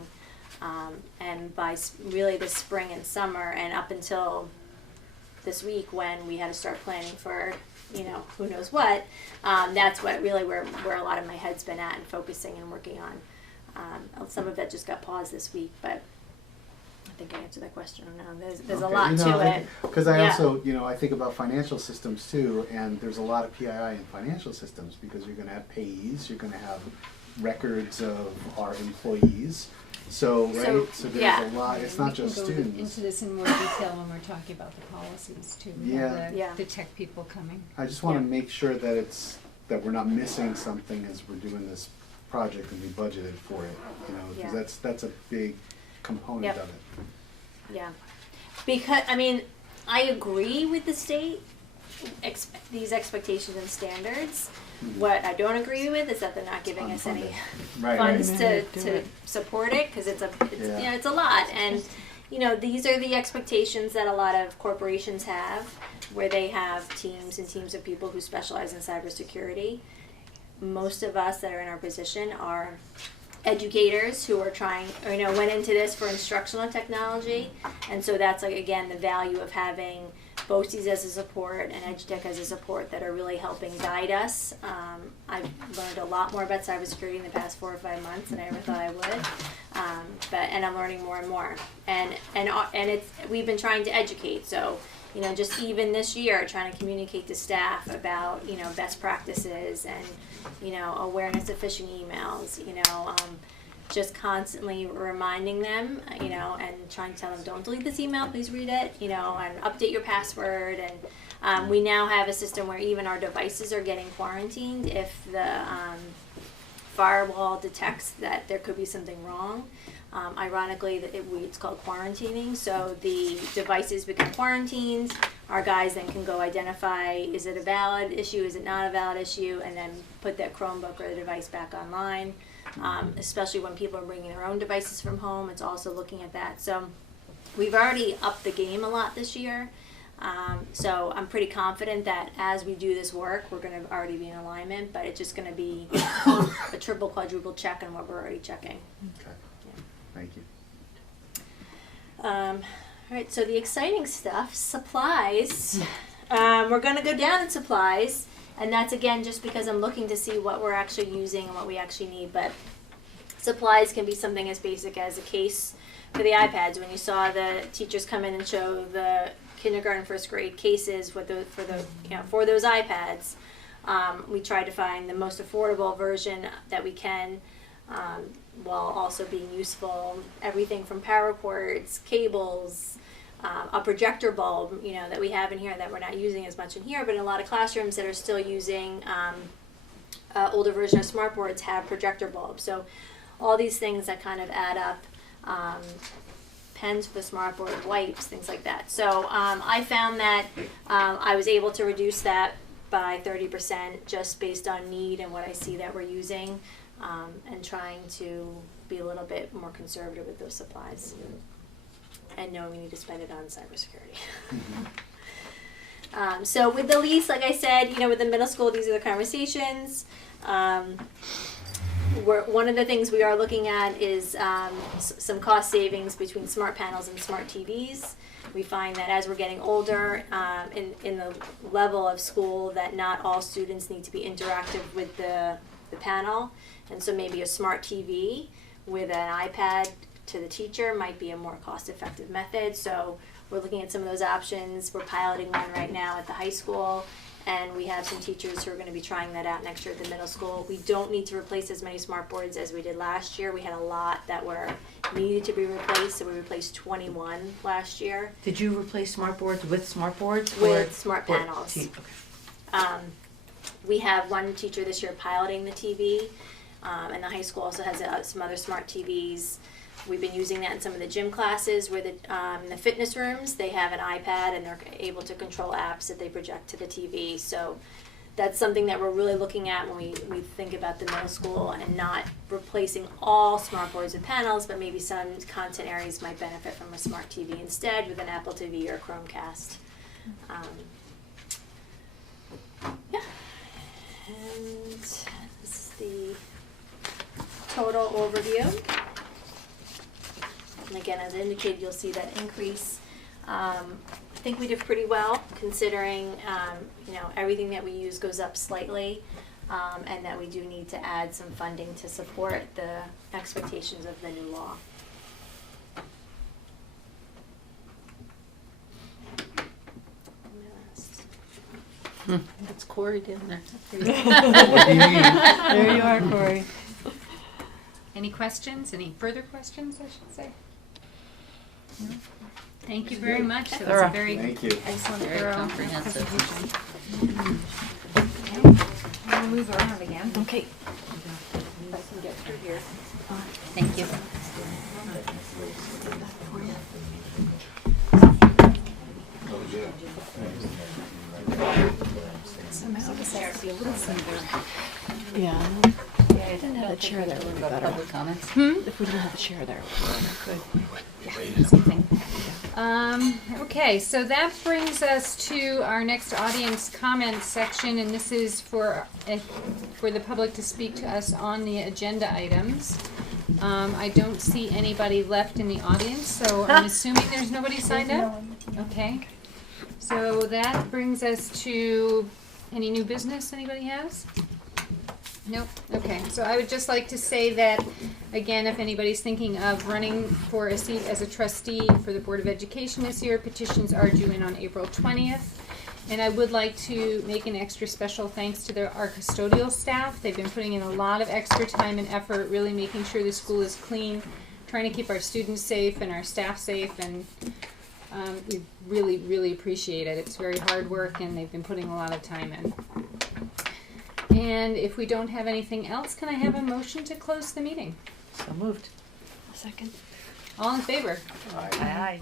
and by really this spring and summer and up until this week when we had to start planning for who knows what, that's what really where a lot of my head's been at and focusing and working on. Some of that just got paused this week, but I think I answered that question. There's Okay. a lot to it. Because I Yeah. also, I think about financial systems too, and there's a lot of PII in financial systems because you're going to have payees, you're going to have records of our employees. So there's yeah. a lot. It's not just We can students. go into this in more detail when we're talking about the policies too. We have the tech people coming. I just want to make sure that we're not missing something as we're doing this project and we budgeted for it. Because that's a big component of it. Yeah, because I agree with the state, these expectations and standards. What I don't agree with is that they're not giving us any funds to support it, because it's a lot, and these are the expectations that a lot of corporations have, where they have teams and teams of people who specialize in cybersecurity. Most of us that are in our position are educators who are trying, went into this for instructional technology, and so that's again the value of having BOCES as a support and EduTech as a support that are really helping guide us. I've learned a lot more about cybersecurity in the past 4 or 5 months than I ever thought I would, and I'm learning more and more. And we've been trying to educate, so just even this year, trying to communicate to staff about best practices and awareness of phishing emails. Just constantly reminding them, and trying to tell them, don't delete this email, please read it, and update your password. And we now have a system where even our devices are getting quarantined if the firewall detects that there could be something wrong. Ironically, it's called quarantining. So the devices become quarantined. Our guys then can go identify, is it a valid issue, is it not a valid issue, and then put that Chromebook or the device back online. Especially when people are bringing their own devices from home, it's also looking at that. So we've already upped the game a lot this year. So I'm pretty confident that as we do this work, we're going to already be in alignment, but it's just going to be a triple, quadruple check on what we're already checking. Okay. Thank you. All right, so the exciting stuff, supplies. we're gonna go down in supplies, and that's again just because I'm looking to see what we're actually using and what we actually need. But supplies can be something as basic as a case for the iPads. When you saw the teachers come in and show the kindergarten, first grade cases for those iPads, we tried to find the most affordable version that we can, while also being useful. Everything from power cords, cables, a projector bulb, that we have in here that we're not using as much in here, but in a lot of classrooms that are still using older version of smartboards have projector bulbs. So all these things that kind of add up, pens for the smartboard, wipes, things like that. So I found that I was able to reduce that by 30% just based on need and what I see that we're using, and trying to be a little bit more conservative with those supplies. And knowing we need to spend it on cybersecurity. So with the lease, like I said, with the middle school, these are the conversations. One of the things we are looking at is some cost savings between smart panels and smart TVs. We find that as we're getting older, in the level of school, that not all students need to be interactive with the panel. And so maybe a smart TV with an iPad to the teacher might be a more cost-effective method. So we're looking at some of those options. We're piloting one right now at the high school, and we have some teachers who are going to be trying that out next year at the middle school. We don't need to replace as many smart boards as we did last year. We had a lot that needed to be replaced, so we replaced 21 last year. Did you replace smart boards with smart boards? With smart panels. Okay. We have one teacher this year piloting the TV, and the high school also has some other smart TVs. We've been using that in some of the gym classes where in the fitness rooms they have an iPad and they're able to control apps that they project to the TV. So that's something that we're really looking at when we think about the middle school, and not replacing all smart boards with panels, but maybe some content areas might benefit from a smart TV instead with an Apple TV or Chromecast. Yeah. And this is the total overview. And again, as indicated, you'll see that increase. I think we did pretty well considering, everything that we use goes up slightly, and that we do need to add some funding to support the expectations of the new law. That's Corey down there. What do you mean? There you are, Corey. Any questions? Any further questions, I should say? No? Thank you very much. That was a very Thank you. excellent, Very thorough comprehensive. presentation. We'll move around again. Okay. If I can get through here. Thank you. Somehow this has to be a little simpler. Yeah. I didn't have the chair there. It would be better. Public comments? If we didn't have the chair there. Okay, so that brings us to our next audience comment section, and this is for the public to speak to us on the agenda items. I don't see anybody left in the audience, so I'm assuming there's nobody signed up? Okay. So that brings us to any new business anybody has? Nope. Okay. So I would just like to say that, again, if anybody's thinking of running for a seat as a trustee for the Board of Education this year, petitions are due in on April 20th. And I would like to make an extra special thanks to our custodial staff. They've been putting in a lot of extra time and effort, really making sure the school is clean, trying to keep our students safe and our staff safe, and we really, really appreciate it. It's very hard work, and they've been putting a lot of time in. And if we don't have anything else, can I have a motion to close the meeting? So moved. A second. All in favor? Aye.